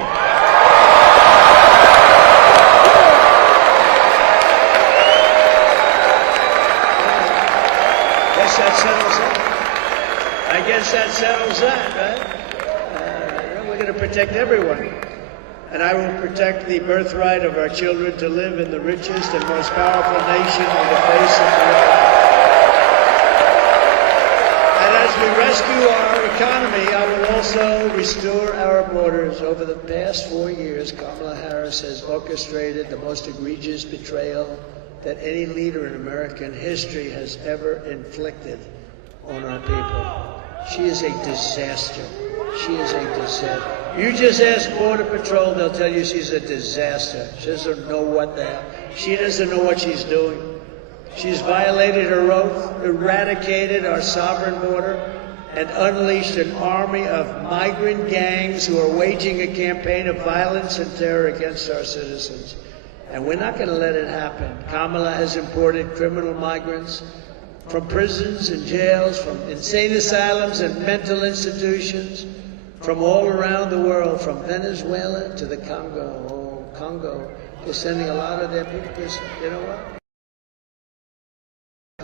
Guess that settles that. I guess that settles that, right? We're going to protect everyone. And I will protect the birthright of our children to live in the richest and most powerful nation on the face of the earth. And as we rescue our economy, I will also restore our borders. Over the past 4 years, Kamala Harris has orchestrated the most egregious betrayal that any leader in American history has ever inflicted on our people. She is a disaster. She is a disaster. You just ask Border Patrol, they'll tell you she's a disaster. She doesn't know what the hell. She doesn't know what she's doing. She's violated her oath, eradicated our sovereign border, and unleashed an army of migrant gangs who are waging a campaign of violence and terror against our citizens. And we're not going to let it happen. Kamala has imported criminal migrants from prisons and jails, from insane asylums and mental institutions, from all around the world, from Venezuela to the Congo. Oh, Congo. They're sending a lot of their people, because you know what?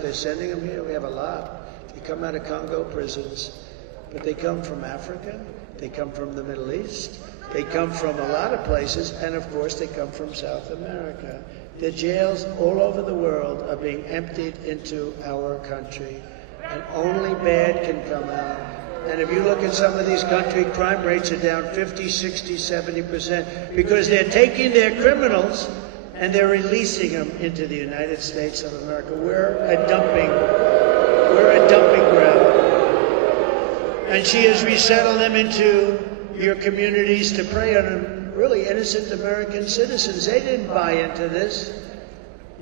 They're sending them here. We have a lot. They come out of Congo prisons, but they come from Africa. They come from the Middle East. They come from a lot of places, and of course they come from South America. The jails all over the world are being emptied into our country, and only bad can come out. And if you look at some of these countries, crime rates are down 50, 60, 70%, because they're taking their criminals and they're releasing them into the United States of America. We're a dumping ground. And she has resettled them into your communities to prey on really innocent American citizens. They didn't buy into this.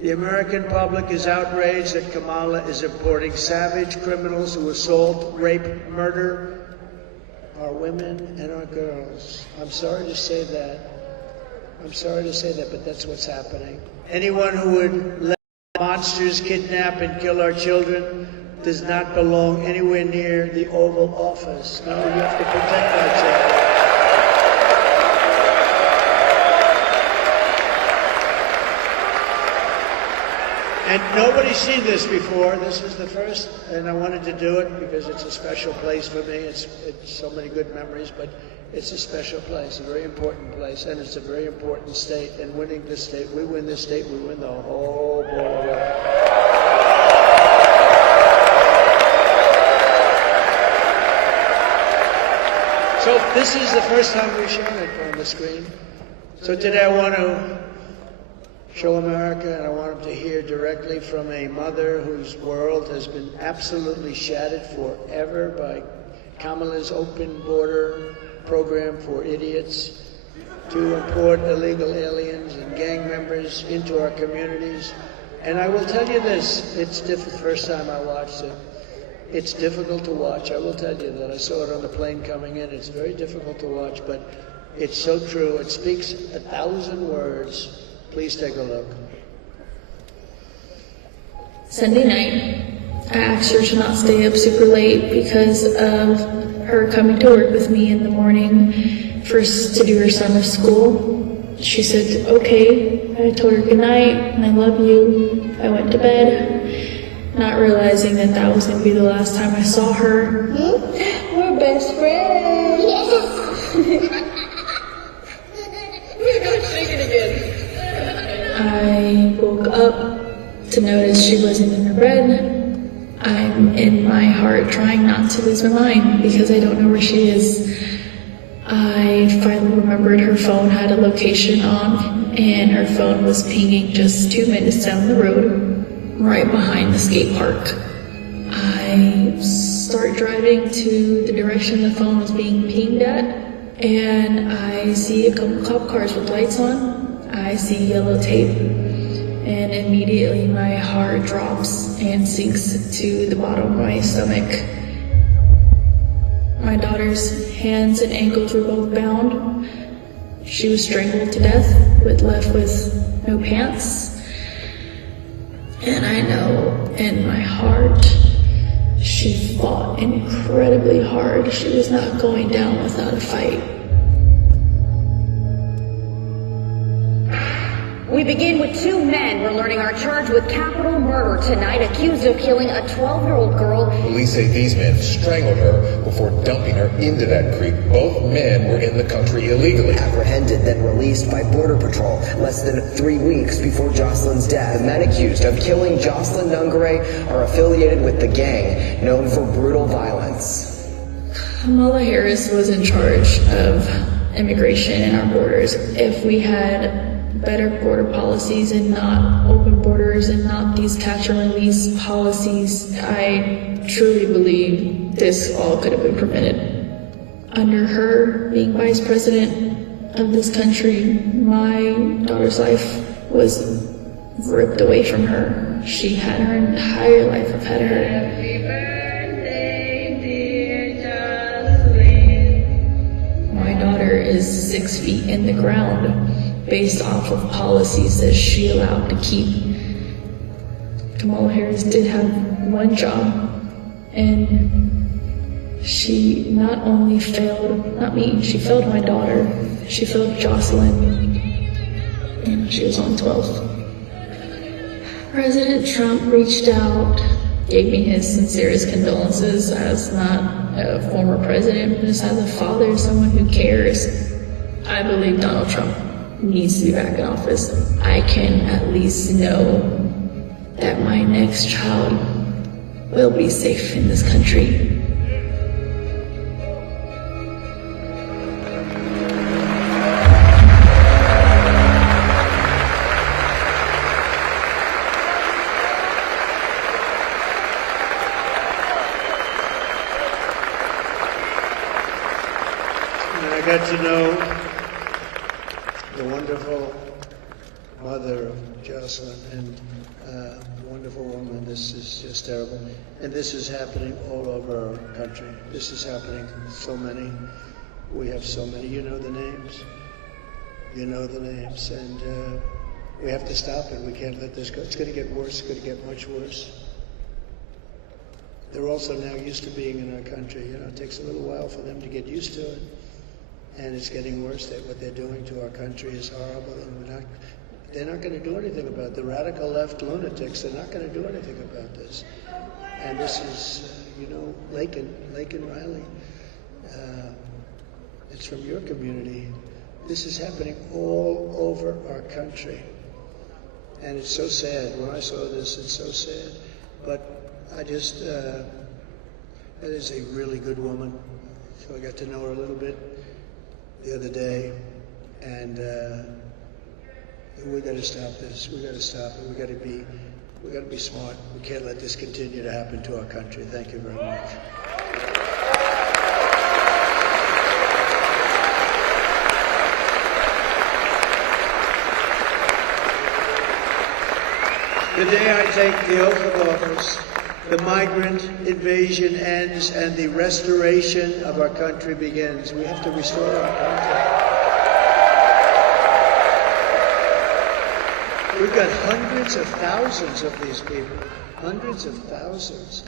The American public is outraged that Kamala is importing savage criminals who assault, rape, murder our women and our girls. I'm sorry to say that. But that's what's happening. Anyone who would let monsters kidnap and kill our children does not belong anywhere near the Oval Office. No, you have to protect our children. And nobody's seen this before. This is the first, and I wanted to do it because it's a special place for me. It's so many good memories, but it's a special place, a very important place, and it's a very important state. And winning this state, we win this state, we win the whole ball of wax. So this is the first time we've shown it on the screen. So today I want to show America, and I want them to hear directly from a mother whose world has been absolutely shattered forever by Kamala's open border program for idiots to import illegal aliens and gang members into our communities. And I will tell you this, it's the first time I watched it. It's difficult to watch. I will tell you that. I saw it on the plane coming in. It's very difficult to watch, but it's so true. It speaks 1,000 words. Please take a look. Sunday night, I asked her to not stay up super late because of her coming to work with me in the morning first to do her summer school. She said, okay. I told her good night and I love you. I went to bed, not realizing that that was going to be the last time I saw her. We're best friends. Yes. We're going to shake it again. I woke up to notice she wasn't in her bed. I'm in my heart trying not to lose my mind because I don't know where she is. I finally remembered her phone had a location on, and her phone was pinging just 2 minutes down the road, right behind the skate park. I start driving to the direction the phone was being pinged at, and I see a couple cop cars with lights on. I see yellow tape, and immediately my heart drops and sinks to the bottom of my stomach. My daughter's hands and ankles were both bound. She was strangled to death, left with no pants. And I know in my heart, she fought incredibly hard. She was not going down without a fight. We begin with 2 men. We're learning are charged with capital murder tonight, accused of killing a 12-year-old girl. Police say these men strangled her before dumping her into that creek. Both men were in the country illegally. Apprehended, then released by Border Patrol less than 3 weeks before Jocelyn's death. The men accused of killing Jocelyn Nungare are affiliated with the gang known for brutal violence. Kamala Harris was in charge of immigration and our borders. If we had better border policies and not open borders and not these catch and release policies, I truly believe this all could have been prevented. Under her being vice president of this country, my daughter's life was ripped away from her. She had her entire life ahead of her. Happy birthday, dear Jocelyn. My daughter is 6 feet in the ground, based off of policies that she allowed to keep. Kamala Harris did have one job, and she not only failed, not me, she failed my daughter, she failed Jocelyn. and she was only 12. President Trump reached out, gave me his sincerest condolences as not a former president, but just as a father, someone who cares. I believe Donald Trump needs to be back in office. I can at least know that my next child will be safe in this country. I got to know the wonderful mother of Jocelyn, and wonderful woman. This is just terrible. And this is happening all over our country. This is happening so many. We have so many. You know the names. You know the names. And we have to stop it. We can't let this go. It's going to get worse. It's going to get much worse. They're also now used to being in our country. You know, it takes a little while for them to get used to it. And it's getting worse. What they're doing to our country is horrible, and they're not going to do anything about it. The radical left lunatics, they're not going to do anything about this. And this is, Laken Riley. It's from your community. This is happening all over our country. And it's so sad. When I saw this, it's so sad. But I just, that is a really good woman. So I got to know her a little bit the other day, and we got to stop this. We got to stop it. We got to be smart. We can't let this continue to happen to our country. Thank you very much. The day I take the oath of office, the migrant invasion ends and the restoration of our country begins. We have to restore our country. We've got hundreds of thousands of these people. Hundreds of thousands.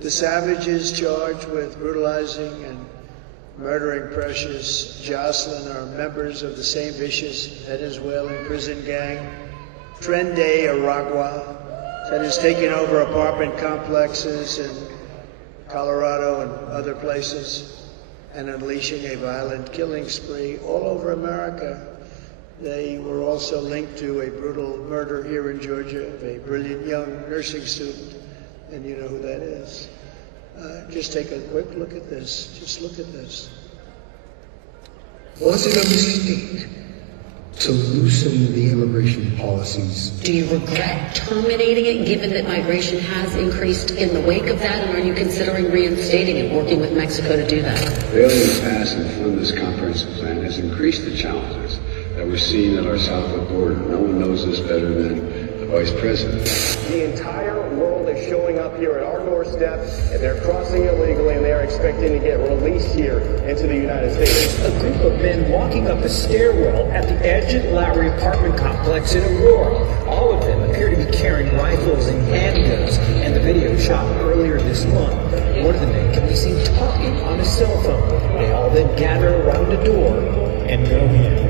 The savages charged with brutalizing and murdering Precious Jocelyn are members of the same vicious Venezuelan prison gang, Tren de Aragua, that is taking over apartment complexes in Colorado and other places and unleashing a violent killing spree all over America. They were also linked to a brutal murder here in Georgia of a brilliant young nursing student, and you know who that is. Just take a quick look at this. Just look at this. Was it a mistake to loosen the immigration policies? Do you regret terminating it, given that migration has increased in the wake of that, and are you considering reinstating it, working with Mexico to do that? Failing to pass and fund this comprehensive plan has increased the challenges that we're seeing at our southwest border. No one knows this better than the Vice President. The entire world is showing up here at our doorstep, and they're crossing illegally, and they are expecting to get released here into the United States. A group of men walking up a stairwell at the Edgett Lowry apartment complex in Aurora. All of them appear to be carrying rifles and handguns, and the video shot earlier this month. One of the men can be seen talking on a cell phone. They all then gather around a door and go in.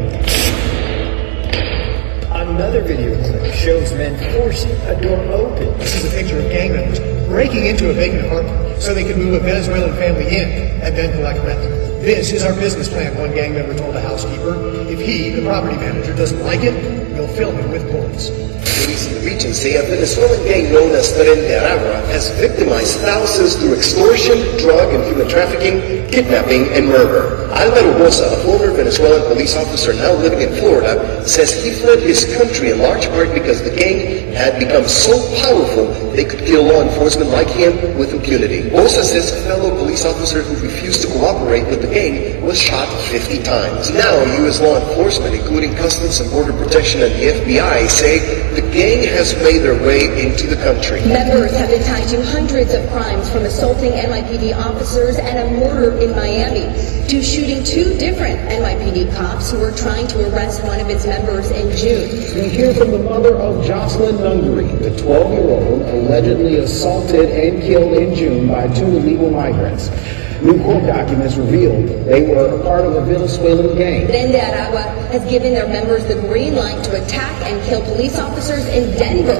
Another video clip shows men forcing a door open. This is a picture of gang members breaking into a vacant apartment so they could move a Venezuelan family in and then collect rent. This is our business plan, one gang member told a housekeeper. If he, the property manager, doesn't like it, we'll fill him with bullets. Police in the region say a Venezuelan gang known as Tren de Aragua has victimized thousands through extortion, drug and human trafficking, kidnapping, and murder. Alvaro Rosa, a former Venezuelan police officer now living in Florida, says he fled his country in large part because the gang had become so powerful they could kill law enforcement like him with impunity. Rosa says a fellow police officer who refused to cooperate with the gang was shot 50 times. Now, U.S. law enforcement, including Customs and Border Protection and the FBI, say the gang has made their way into the country. Members have been tied to hundreds of crimes, from assaulting NYPD officers and a murder in Miami to shooting two different NYPD cops who were trying to arrest one of its members in June. We hear from the mother of Jocelyn Nungary, the 12-year-old allegedly assaulted and killed in June by two illegal migrants. New court documents revealed they were a part of a Venezuelan gang. Tren de Aragua has given their members the green light to attack and kill police officers in Denver.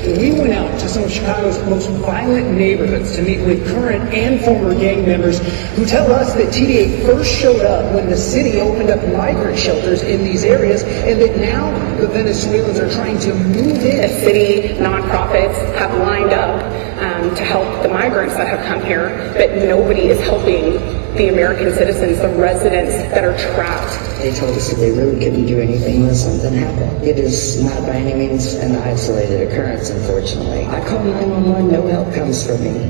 We went out to some of Chicago's most violent neighborhoods to meet with current and former gang members who tell us that TDA first showed up when the city opened up migrant shelters in these areas, and that now the Venezuelans are trying to move in. The city nonprofits have lined up to help the migrants that have come here, but nobody is helping the American citizens, the residents that are trapped. They told us that they really couldn't do anything unless something happened. It is not by any means an isolated occurrence, unfortunately. I called 911, no help comes from me.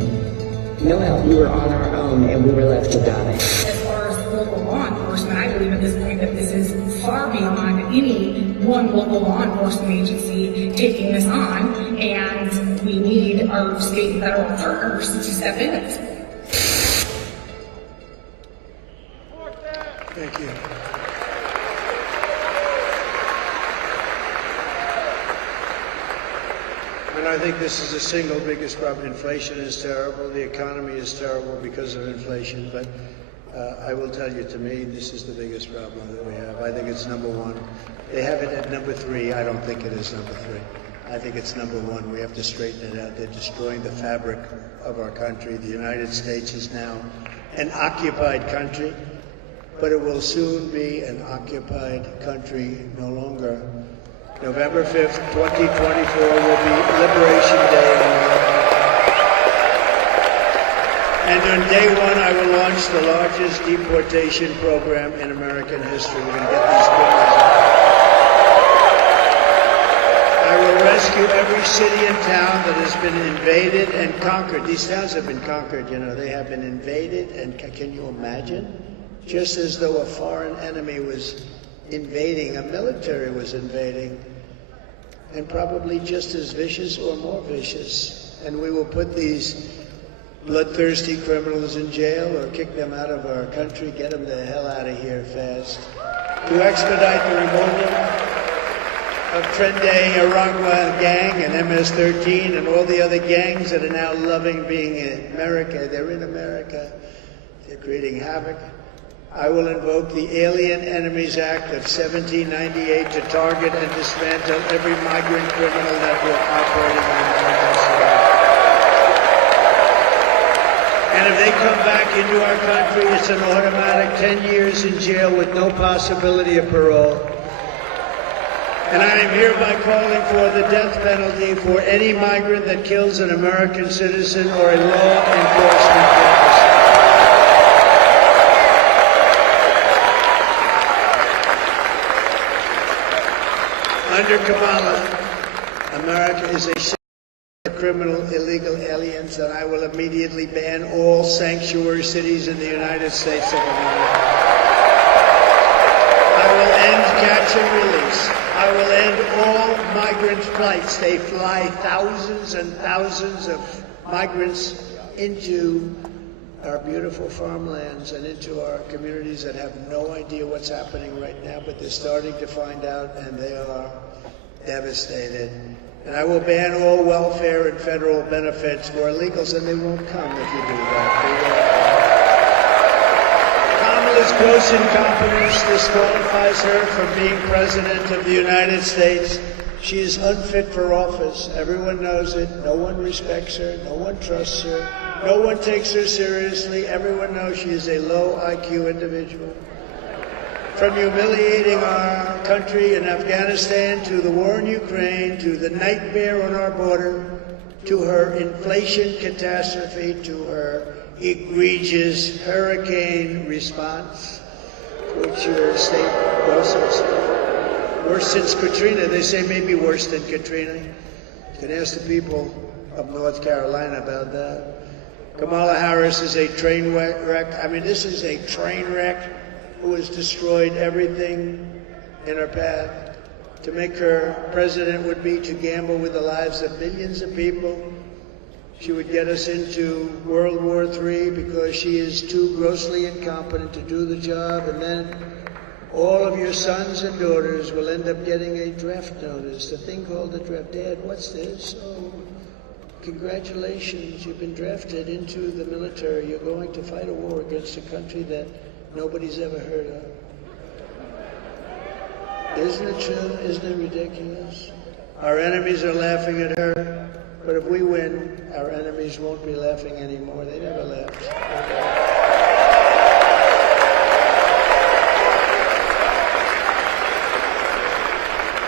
No help. We were on our own and we were left to die. As far as local law enforcement, I believe at this point that this is far beyond any one local law enforcement agency taking this on, and we need our state and federal partners to step in. Thank you. And I think this is the single biggest problem. Inflation is terrible. The economy is terrible because of inflation. But I will tell you, to me, this is the biggest problem that we have. I think it's number one. They have it at number three. I don't think it is number three. I think it's number one. We have to straighten it out. They're destroying the fabric of our country. The United States is now an occupied country, but it will soon be an occupied country no longer. November 5th, 2024 will be Liberation Day in America. And on day one, I will launch the largest deportation program in American history. We're going to get these criminals out. I will rescue every city and town that has been invaded and conquered. These towns have been conquered, you know. They have been invaded, and can you imagine? Just as though a foreign enemy was invading, a military was invading, and probably just as vicious or more vicious. And we will put these bloodthirsty criminals in jail or kick them out of our country, get them the hell out of here fast. To expedite the removal of Tren de Aragua gang and MS-13 and all the other gangs that are now loving being in America. They're in America. They're creating havoc. I will invoke the Alien Enemies Act of 1798 to target and dismantle every migrant criminal network operating on American soil. And if they come back into our country, it's an automatic 10 years in jail with no possibility of parole. And I am hereby calling for the death penalty for any migrant that kills an American citizen or a law enforcement officer. Under Kamala, America is a shame of criminal illegal aliens, and I will immediately ban all sanctuary cities in the United States of America. I will end catch and release. I will end all migrant flights. They fly thousands and thousands of migrants into our beautiful farmlands and into our communities that have no idea what's happening right now, but they're starting to find out, and they are devastated. And I will ban all welfare and federal benefits for illegals, and they won't come if you do that. Kamala's gross incompetence disqualifies her from being president of the United States. She is unfit for office. Everyone knows it. No one respects her. No one trusts her. No one takes her seriously. Everyone knows she is a low IQ individual. From humiliating our country in Afghanistan, to the war in Ukraine, to the nightmare on our border, to her inflation catastrophe, to her egregious hurricane response, which your state boasts. Worse since Katrina. They say maybe worse than Katrina. You can ask the people of North Carolina about that. Kamala Harris is a train wreck. I mean, this is a train wreck who has destroyed everything in her path. To make her president would be to gamble with the lives of millions of people. She would get us into World War III because she is too grossly incompetent to do the job, and then all of your sons and daughters will end up getting a draft notice, a thing called a draft. Dad, what's this? Oh, congratulations, you've been drafted into the military. You're going to fight a war against a country that nobody's ever heard of. Isn't it true? Isn't it ridiculous? Our enemies are laughing at her, but if we win, our enemies won't be laughing anymore. They never laughed.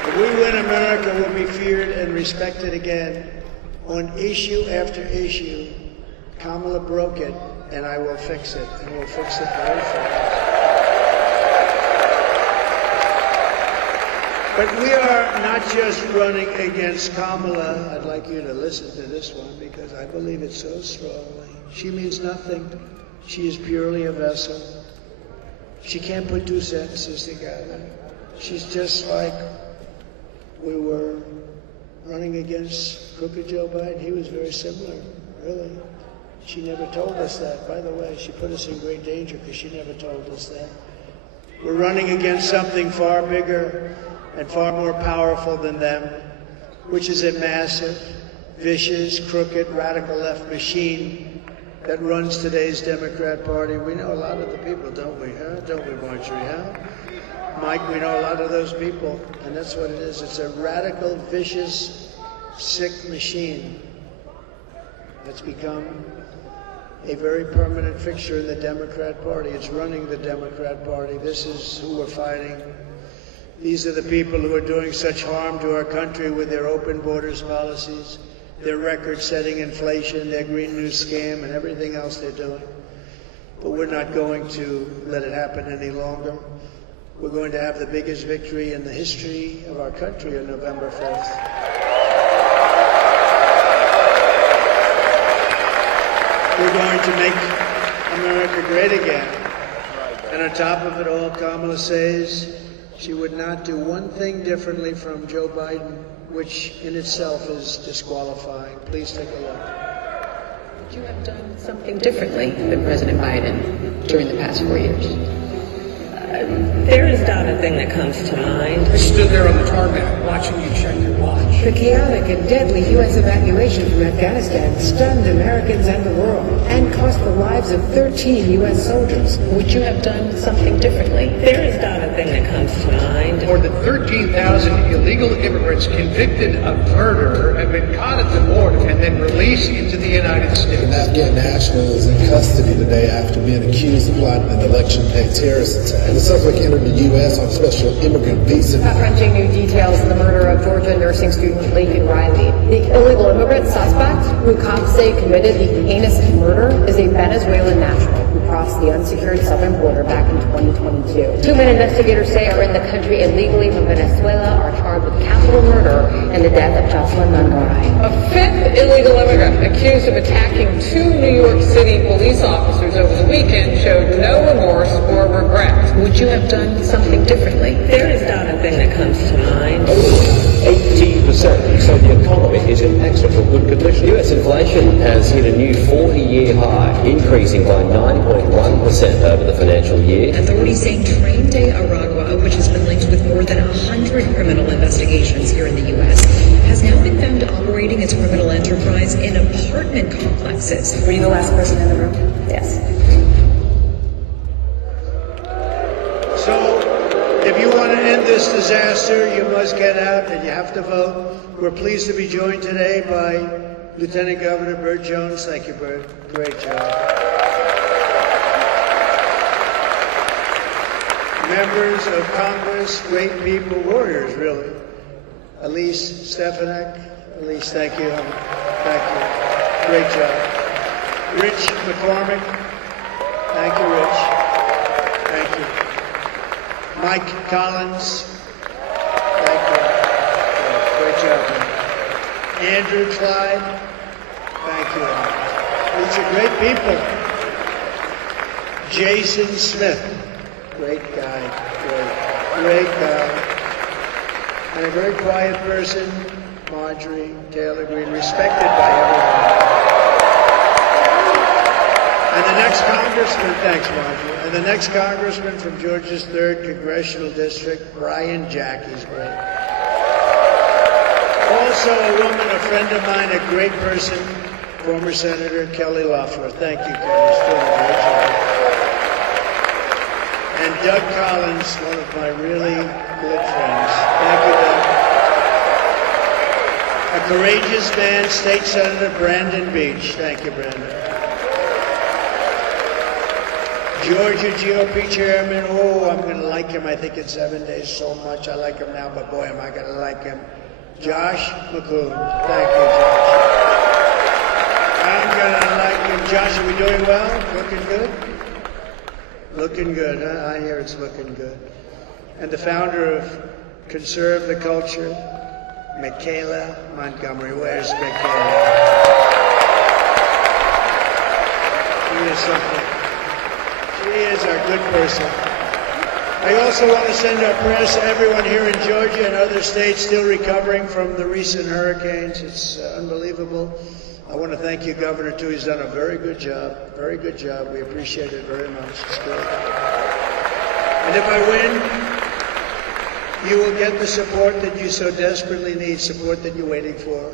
If we win, America will be feared and respected again. On issue after issue, Kamala broke it, and I will fix it, and we'll fix it very fast. But we are not just running against Kamala. I'd like you to listen to this one because I believe it so strongly. She means nothing. She is purely a vessel. She can't put two sentences together. She's just like we were running against crooked Joe Biden. He was very similar, really. She never told us that. By the way, she put us in great danger because she never told us that. We're running against something far bigger and far more powerful than them, which is a massive, vicious, crooked, radical left machine that runs today's Democrat Party. We know a lot of the people, don't we? Huh? Don't we, Marjorie? Huh? Mike, we know a lot of those people, and that's what it is. It's a radical, vicious, sick machine that's become a very permanent fixture in the Democrat Party. It's running the Democrat Party. This is who we're fighting. These are the people who are doing such harm to our country with their open borders policies, their record-setting inflation, their Green New Scam, and everything else they're doing. But we're not going to let it happen any longer. We're going to have the biggest victory in the history of our country on November 5th. We're going to make America great again. And on top of it all, Kamala says she would not do one thing differently from Joe Biden, which in itself is disqualifying. Please take a look. Would you have done something differently than President Biden during the past 4 years? There is not a thing that comes to mind. I stood there on the tarmac watching you check your watch. The chaotic and deadly U.S. evacuation from Afghanistan stunned Americans and the world and cost the lives of 13 U.S. soldiers. Would you have done something differently? There is not a thing that comes to mind. More than 13,000 illegal immigrants convicted of murder have been caught at the border and then released into the United States. An Afghan national is in custody today after being accused of plotting an election-day terrorist attack. The subject entered the U.S. on special immigrant visa. Crunching new details of the murder of Georgia nursing student Laken Riley. The illegal immigrant suspect, who cops say committed the heinous murder, is a Venezuelan national who crossed the unsecured southern border back in 2022. 2 men investigators say are in the country illegally from Venezuela are charged with capital murder and the death of Jocelyn Nungaray. A fifth illegal immigrant accused of attacking 2 New York City police officers over the weekend showed no remorse or regret. Would you have done something differently? There is not a thing that comes to mind. 18% say the economy is in excellent or good condition. US inflation has hit a new 40-year high, increasing by 9.1% over the financial year. Authorities say Train de Aragua, which has been linked with more than 100 criminal investigations here in the U.S., has now been found operating its criminal enterprise in apartment complexes. Were you the last person in the room? Yes. So, if you want to end this disaster, you must get out and you have to vote. We're pleased to be joined today by Lieutenant Governor Burt Jones. Thank you, Burt. Great job. Members of Congress, great people, warriors, really. Elise Stefanik. Elise, thank you. Thank you. Great job. Rich McCormick. Thank you, Rich. Thank you. Mike Collins. Thank you. Great job. Andrew Clyde. Thank you. These are great people. Jason Smith. Great guy. Great guy. And a very quiet person, Marjorie Taylor Greene, respected by everyone. And the next congressman, thanks, Marjorie. And the next congressman from Georgia's 3rd Congressional District, Brian Jack. He's great. Also a woman, a friend of mine, a great person, former Senator Kelly Loeffler. Thank you, Kelly. Still a great job. And Doug Collins, one of my really good friends. Thank you, Doug. A courageous man, State Senator Brandon Beach. Thank you, Brandon. Georgia GOP Chairman, I'm going to like him, I think, in 7 days so much. I like him now, but boy, am I going to like him. Josh McClune. Thank you, Josh. I'm going to like him. Josh, are we doing well? Looking good? Looking good, huh? I hear it's looking good. And the founder of Conserve the Culture, Michaela Montgomery. Where's Michaela? She is something. She is our good person. I also want to send our prayers to everyone here in Georgia and other states still recovering from the recent hurricanes. It's unbelievable. I want to thank you, Governor, too. He's done a very good job. Very good job. We appreciate it very much. It's good. And if I win, you will get the support that you so desperately need, support that you're waiting for.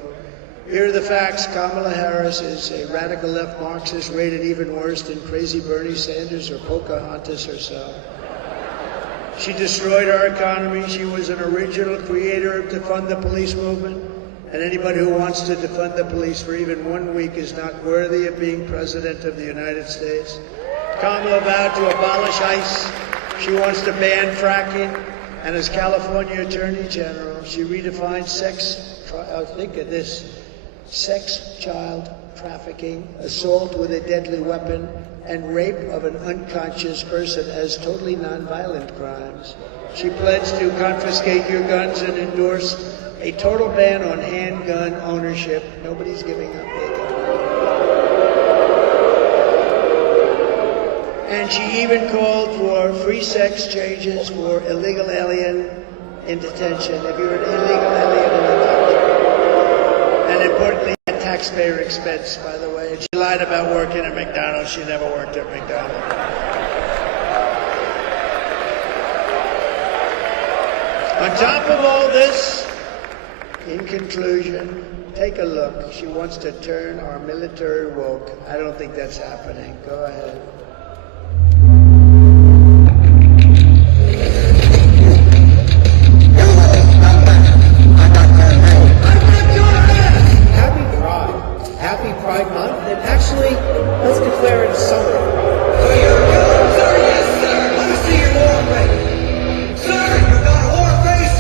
Here are the facts. Kamala Harris is a radical left Marxist, rated even worse than crazy Bernie Sanders or Pocahontas herself. She destroyed our economy. She was an original creator of defund the police movement. And anybody who wants to defund the police for even 1 week is not worthy of being President of the United States. Kamala vowed to abolish ICE. She wants to ban fracking. And as California Attorney General, she redefined think of this, sex, child trafficking, assault with a deadly weapon, and rape of an unconscious person as totally nonviolent crimes. She pledged to confiscate your guns and endorsed a total ban on handgun ownership. Nobody's giving up their gun. And she even called for free sex changes for illegal alien in detention. If you're an illegal alien in detention. And importantly, at taxpayer expense, by the way. And she lied about working at McDonald's. She never worked at McDonald's. On top of all this, in conclusion, take a look. She wants to turn our military woke. I don't think that's happening. Go ahead. Happy Pride Month, and actually, let's declare it summer pride. So you're good, sir? Yes, sir. Let me see your war face. Sir, you got a war face?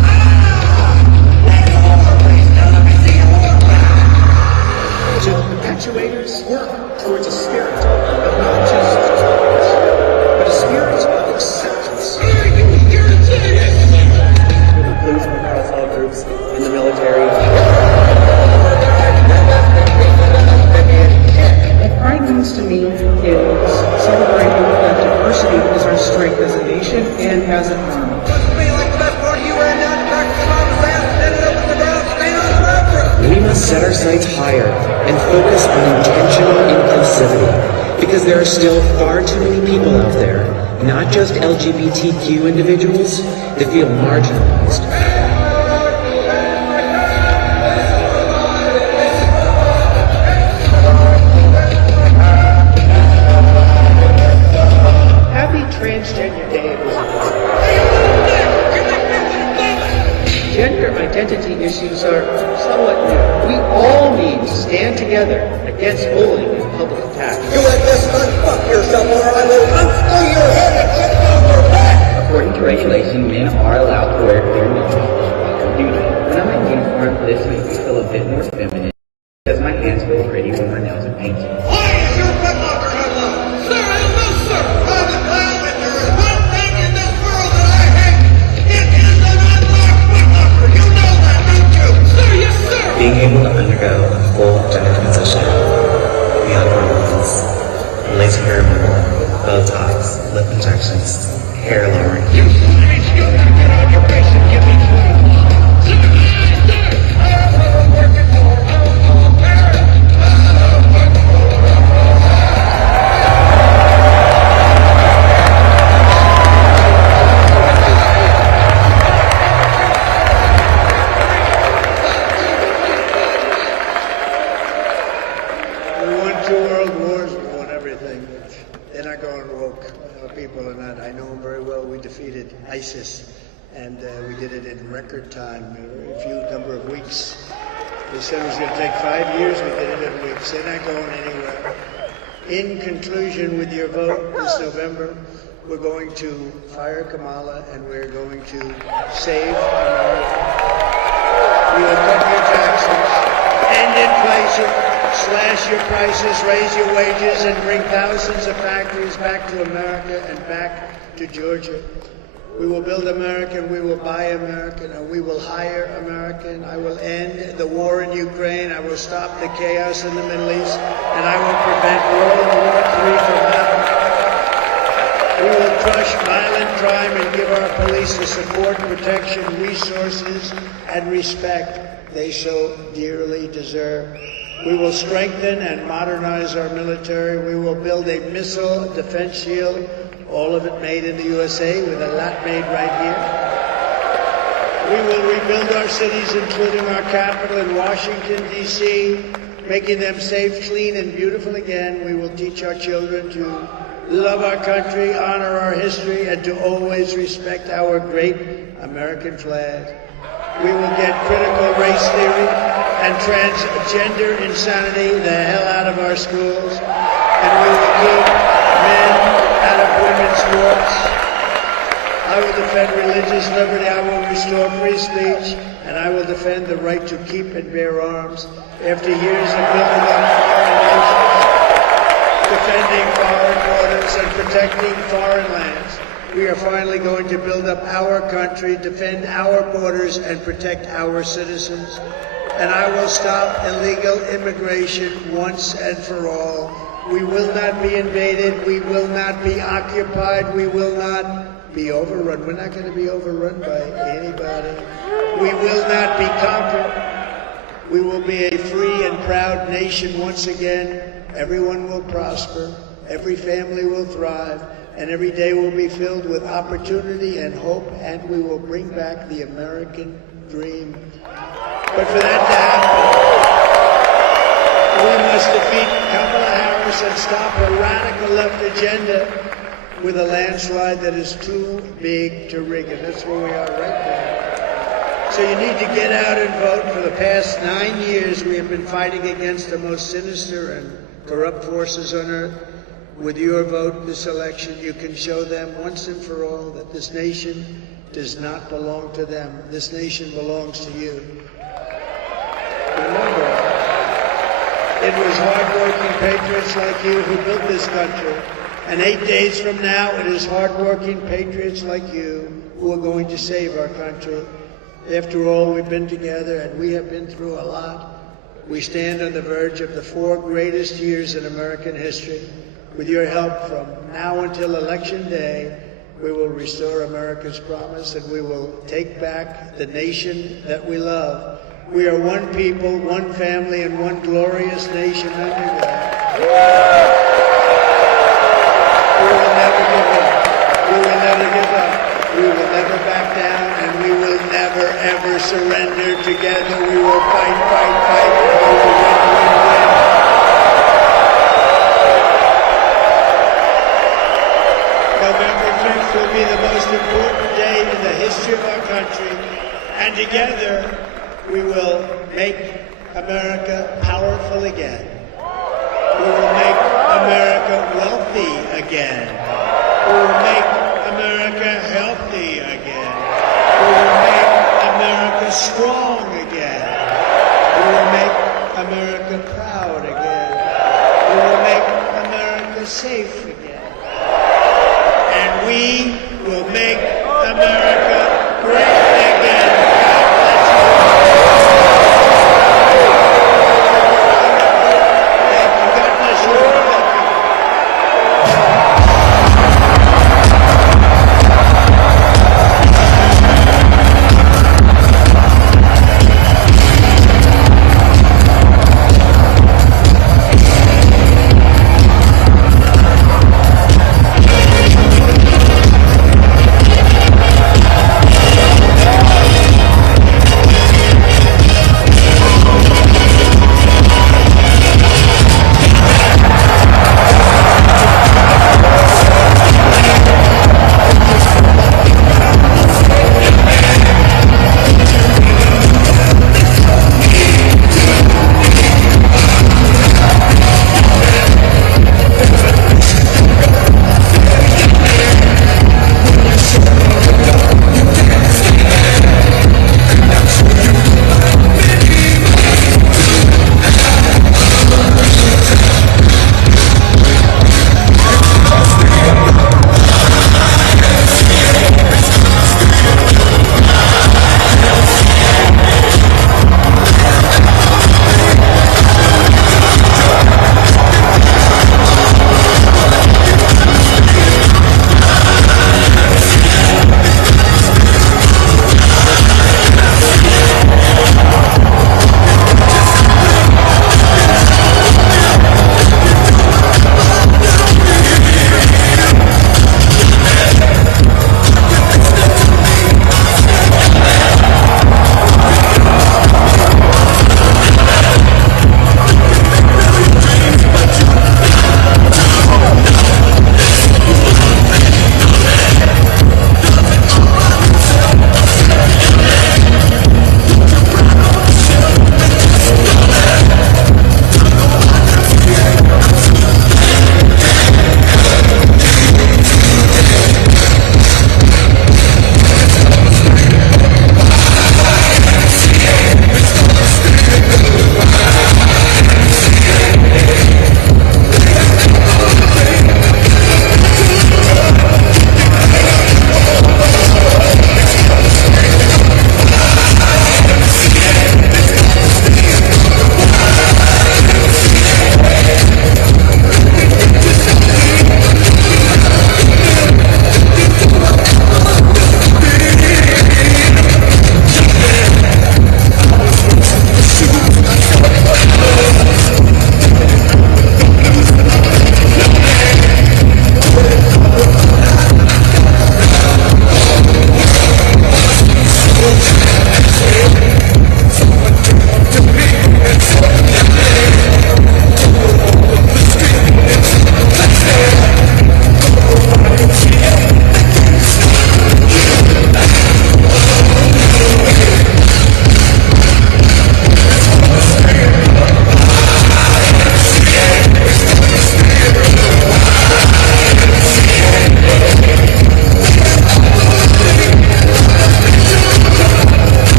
Ah! That's a war face. Now let me see your war face. To the perpetuators, work towards a spirit of not just tolerance, but a spirit of acceptance. It includes across all groups in the military. Pride means to me is celebrating that diversity is our strength as a nation and as an army. We must set our sights higher and focus on intentional inclusivity, because there are still far too many people out there, not just LGBTQ individuals, that feel marginalized. Transgender Day Gender identity issues are somewhat new. We all need to stand together against bullying and public attacks. You let this man fuck yourself or I will unscrew your head and cut it off your back! According to regulation, men are allowed to wear their uniforms while on duty. When I'm in uniform, this makes me feel a bit more feminine, because my hands feel pretty when my nails are painted. Why is your footlocker unlocked? Sir, I don't know, sir! Private Kyle, if there is one thing in this world that I hate, it is an unlocked footlocker! You know that, don't you? Sir, yes, sir! Being able to undergo a full gender transition beyond hormones, laser hair removal, Botox, lip injections, hair lowering. You son of a bitch, you gotta get on your face and give me 20. Sir, I am working for our We did it in record time, a few number of weeks. They said it was going to take 5 years. We did it in weeks. They're not going anywhere. In conclusion, with your vote this November, we're going to fire Kamala and we're going to save America. We will cut your taxes, end inflation, slash your prices, raise your wages, and bring thousands of factories back to America and back to Georgia. We will build American, we will buy American, and we will hire American. I will end the war in Ukraine. I will stop the chaos in the Middle East, and I will prevent World War III from happening. We will crush violent crime and give our police the support, protection, resources, and respect they so dearly deserve. We will strengthen and modernize our military. We will build a missile defense shield, all of it made in the USA, with a lot made right here. We will rebuild our cities, including our capital in Washington, D.C., making them safe, clean, and beautiful again. We will teach our children to love our country, honor our history, and to always respect our great American flag. We will get critical race theory and transgender insanity the hell out of our schools, and we will keep men out of women's sports. I will defend religious liberty, I will restore free speech, and I will defend the right to keep and bear arms. After years of building up foreign nations, defending foreign borders, and protecting foreign lands, we are finally going to build up our country, defend our borders, and protect our citizens. And I will stop illegal immigration once and for all. We will not be invaded. We will not be occupied. We will not be overrun. We're not going to be overrun by anybody. We will not be conquered. We will be a free and proud nation once again. Everyone will prosper. Every family will thrive. And every day will be filled with opportunity and hope. And we will bring back the American dream. But for that to happen, we must defeat Kamala Harris and stop her radical left agenda with a landslide that is too big to rig. And that's where we are right now. So you need to get out and vote. For the past 9 years, we have been fighting against the most sinister and corrupt forces on earth. With your vote this election, you can show them once and for all that this nation does not belong to them. This nation belongs to you. Remember, it was hardworking patriots like you who built this country. And 8 days from now, it is hardworking patriots like you who are going to save our country. After all, we've been together and we have been through a lot. We stand on the verge of the 4 greatest years in American history. With your help, from now until Election Day, we will restore America's promise and we will take back the nation that we love. We are one people, one family, and one glorious nation under God. We will never give up. We will never give up. We will never back down, and we will never, ever surrender. Together we will fight, fight, fight, and we will win, win, win. November 5th will be the most important day in the history of our country, and together we will make America powerful again. We will make America wealthy again. We will make America healthy again. We will make America strong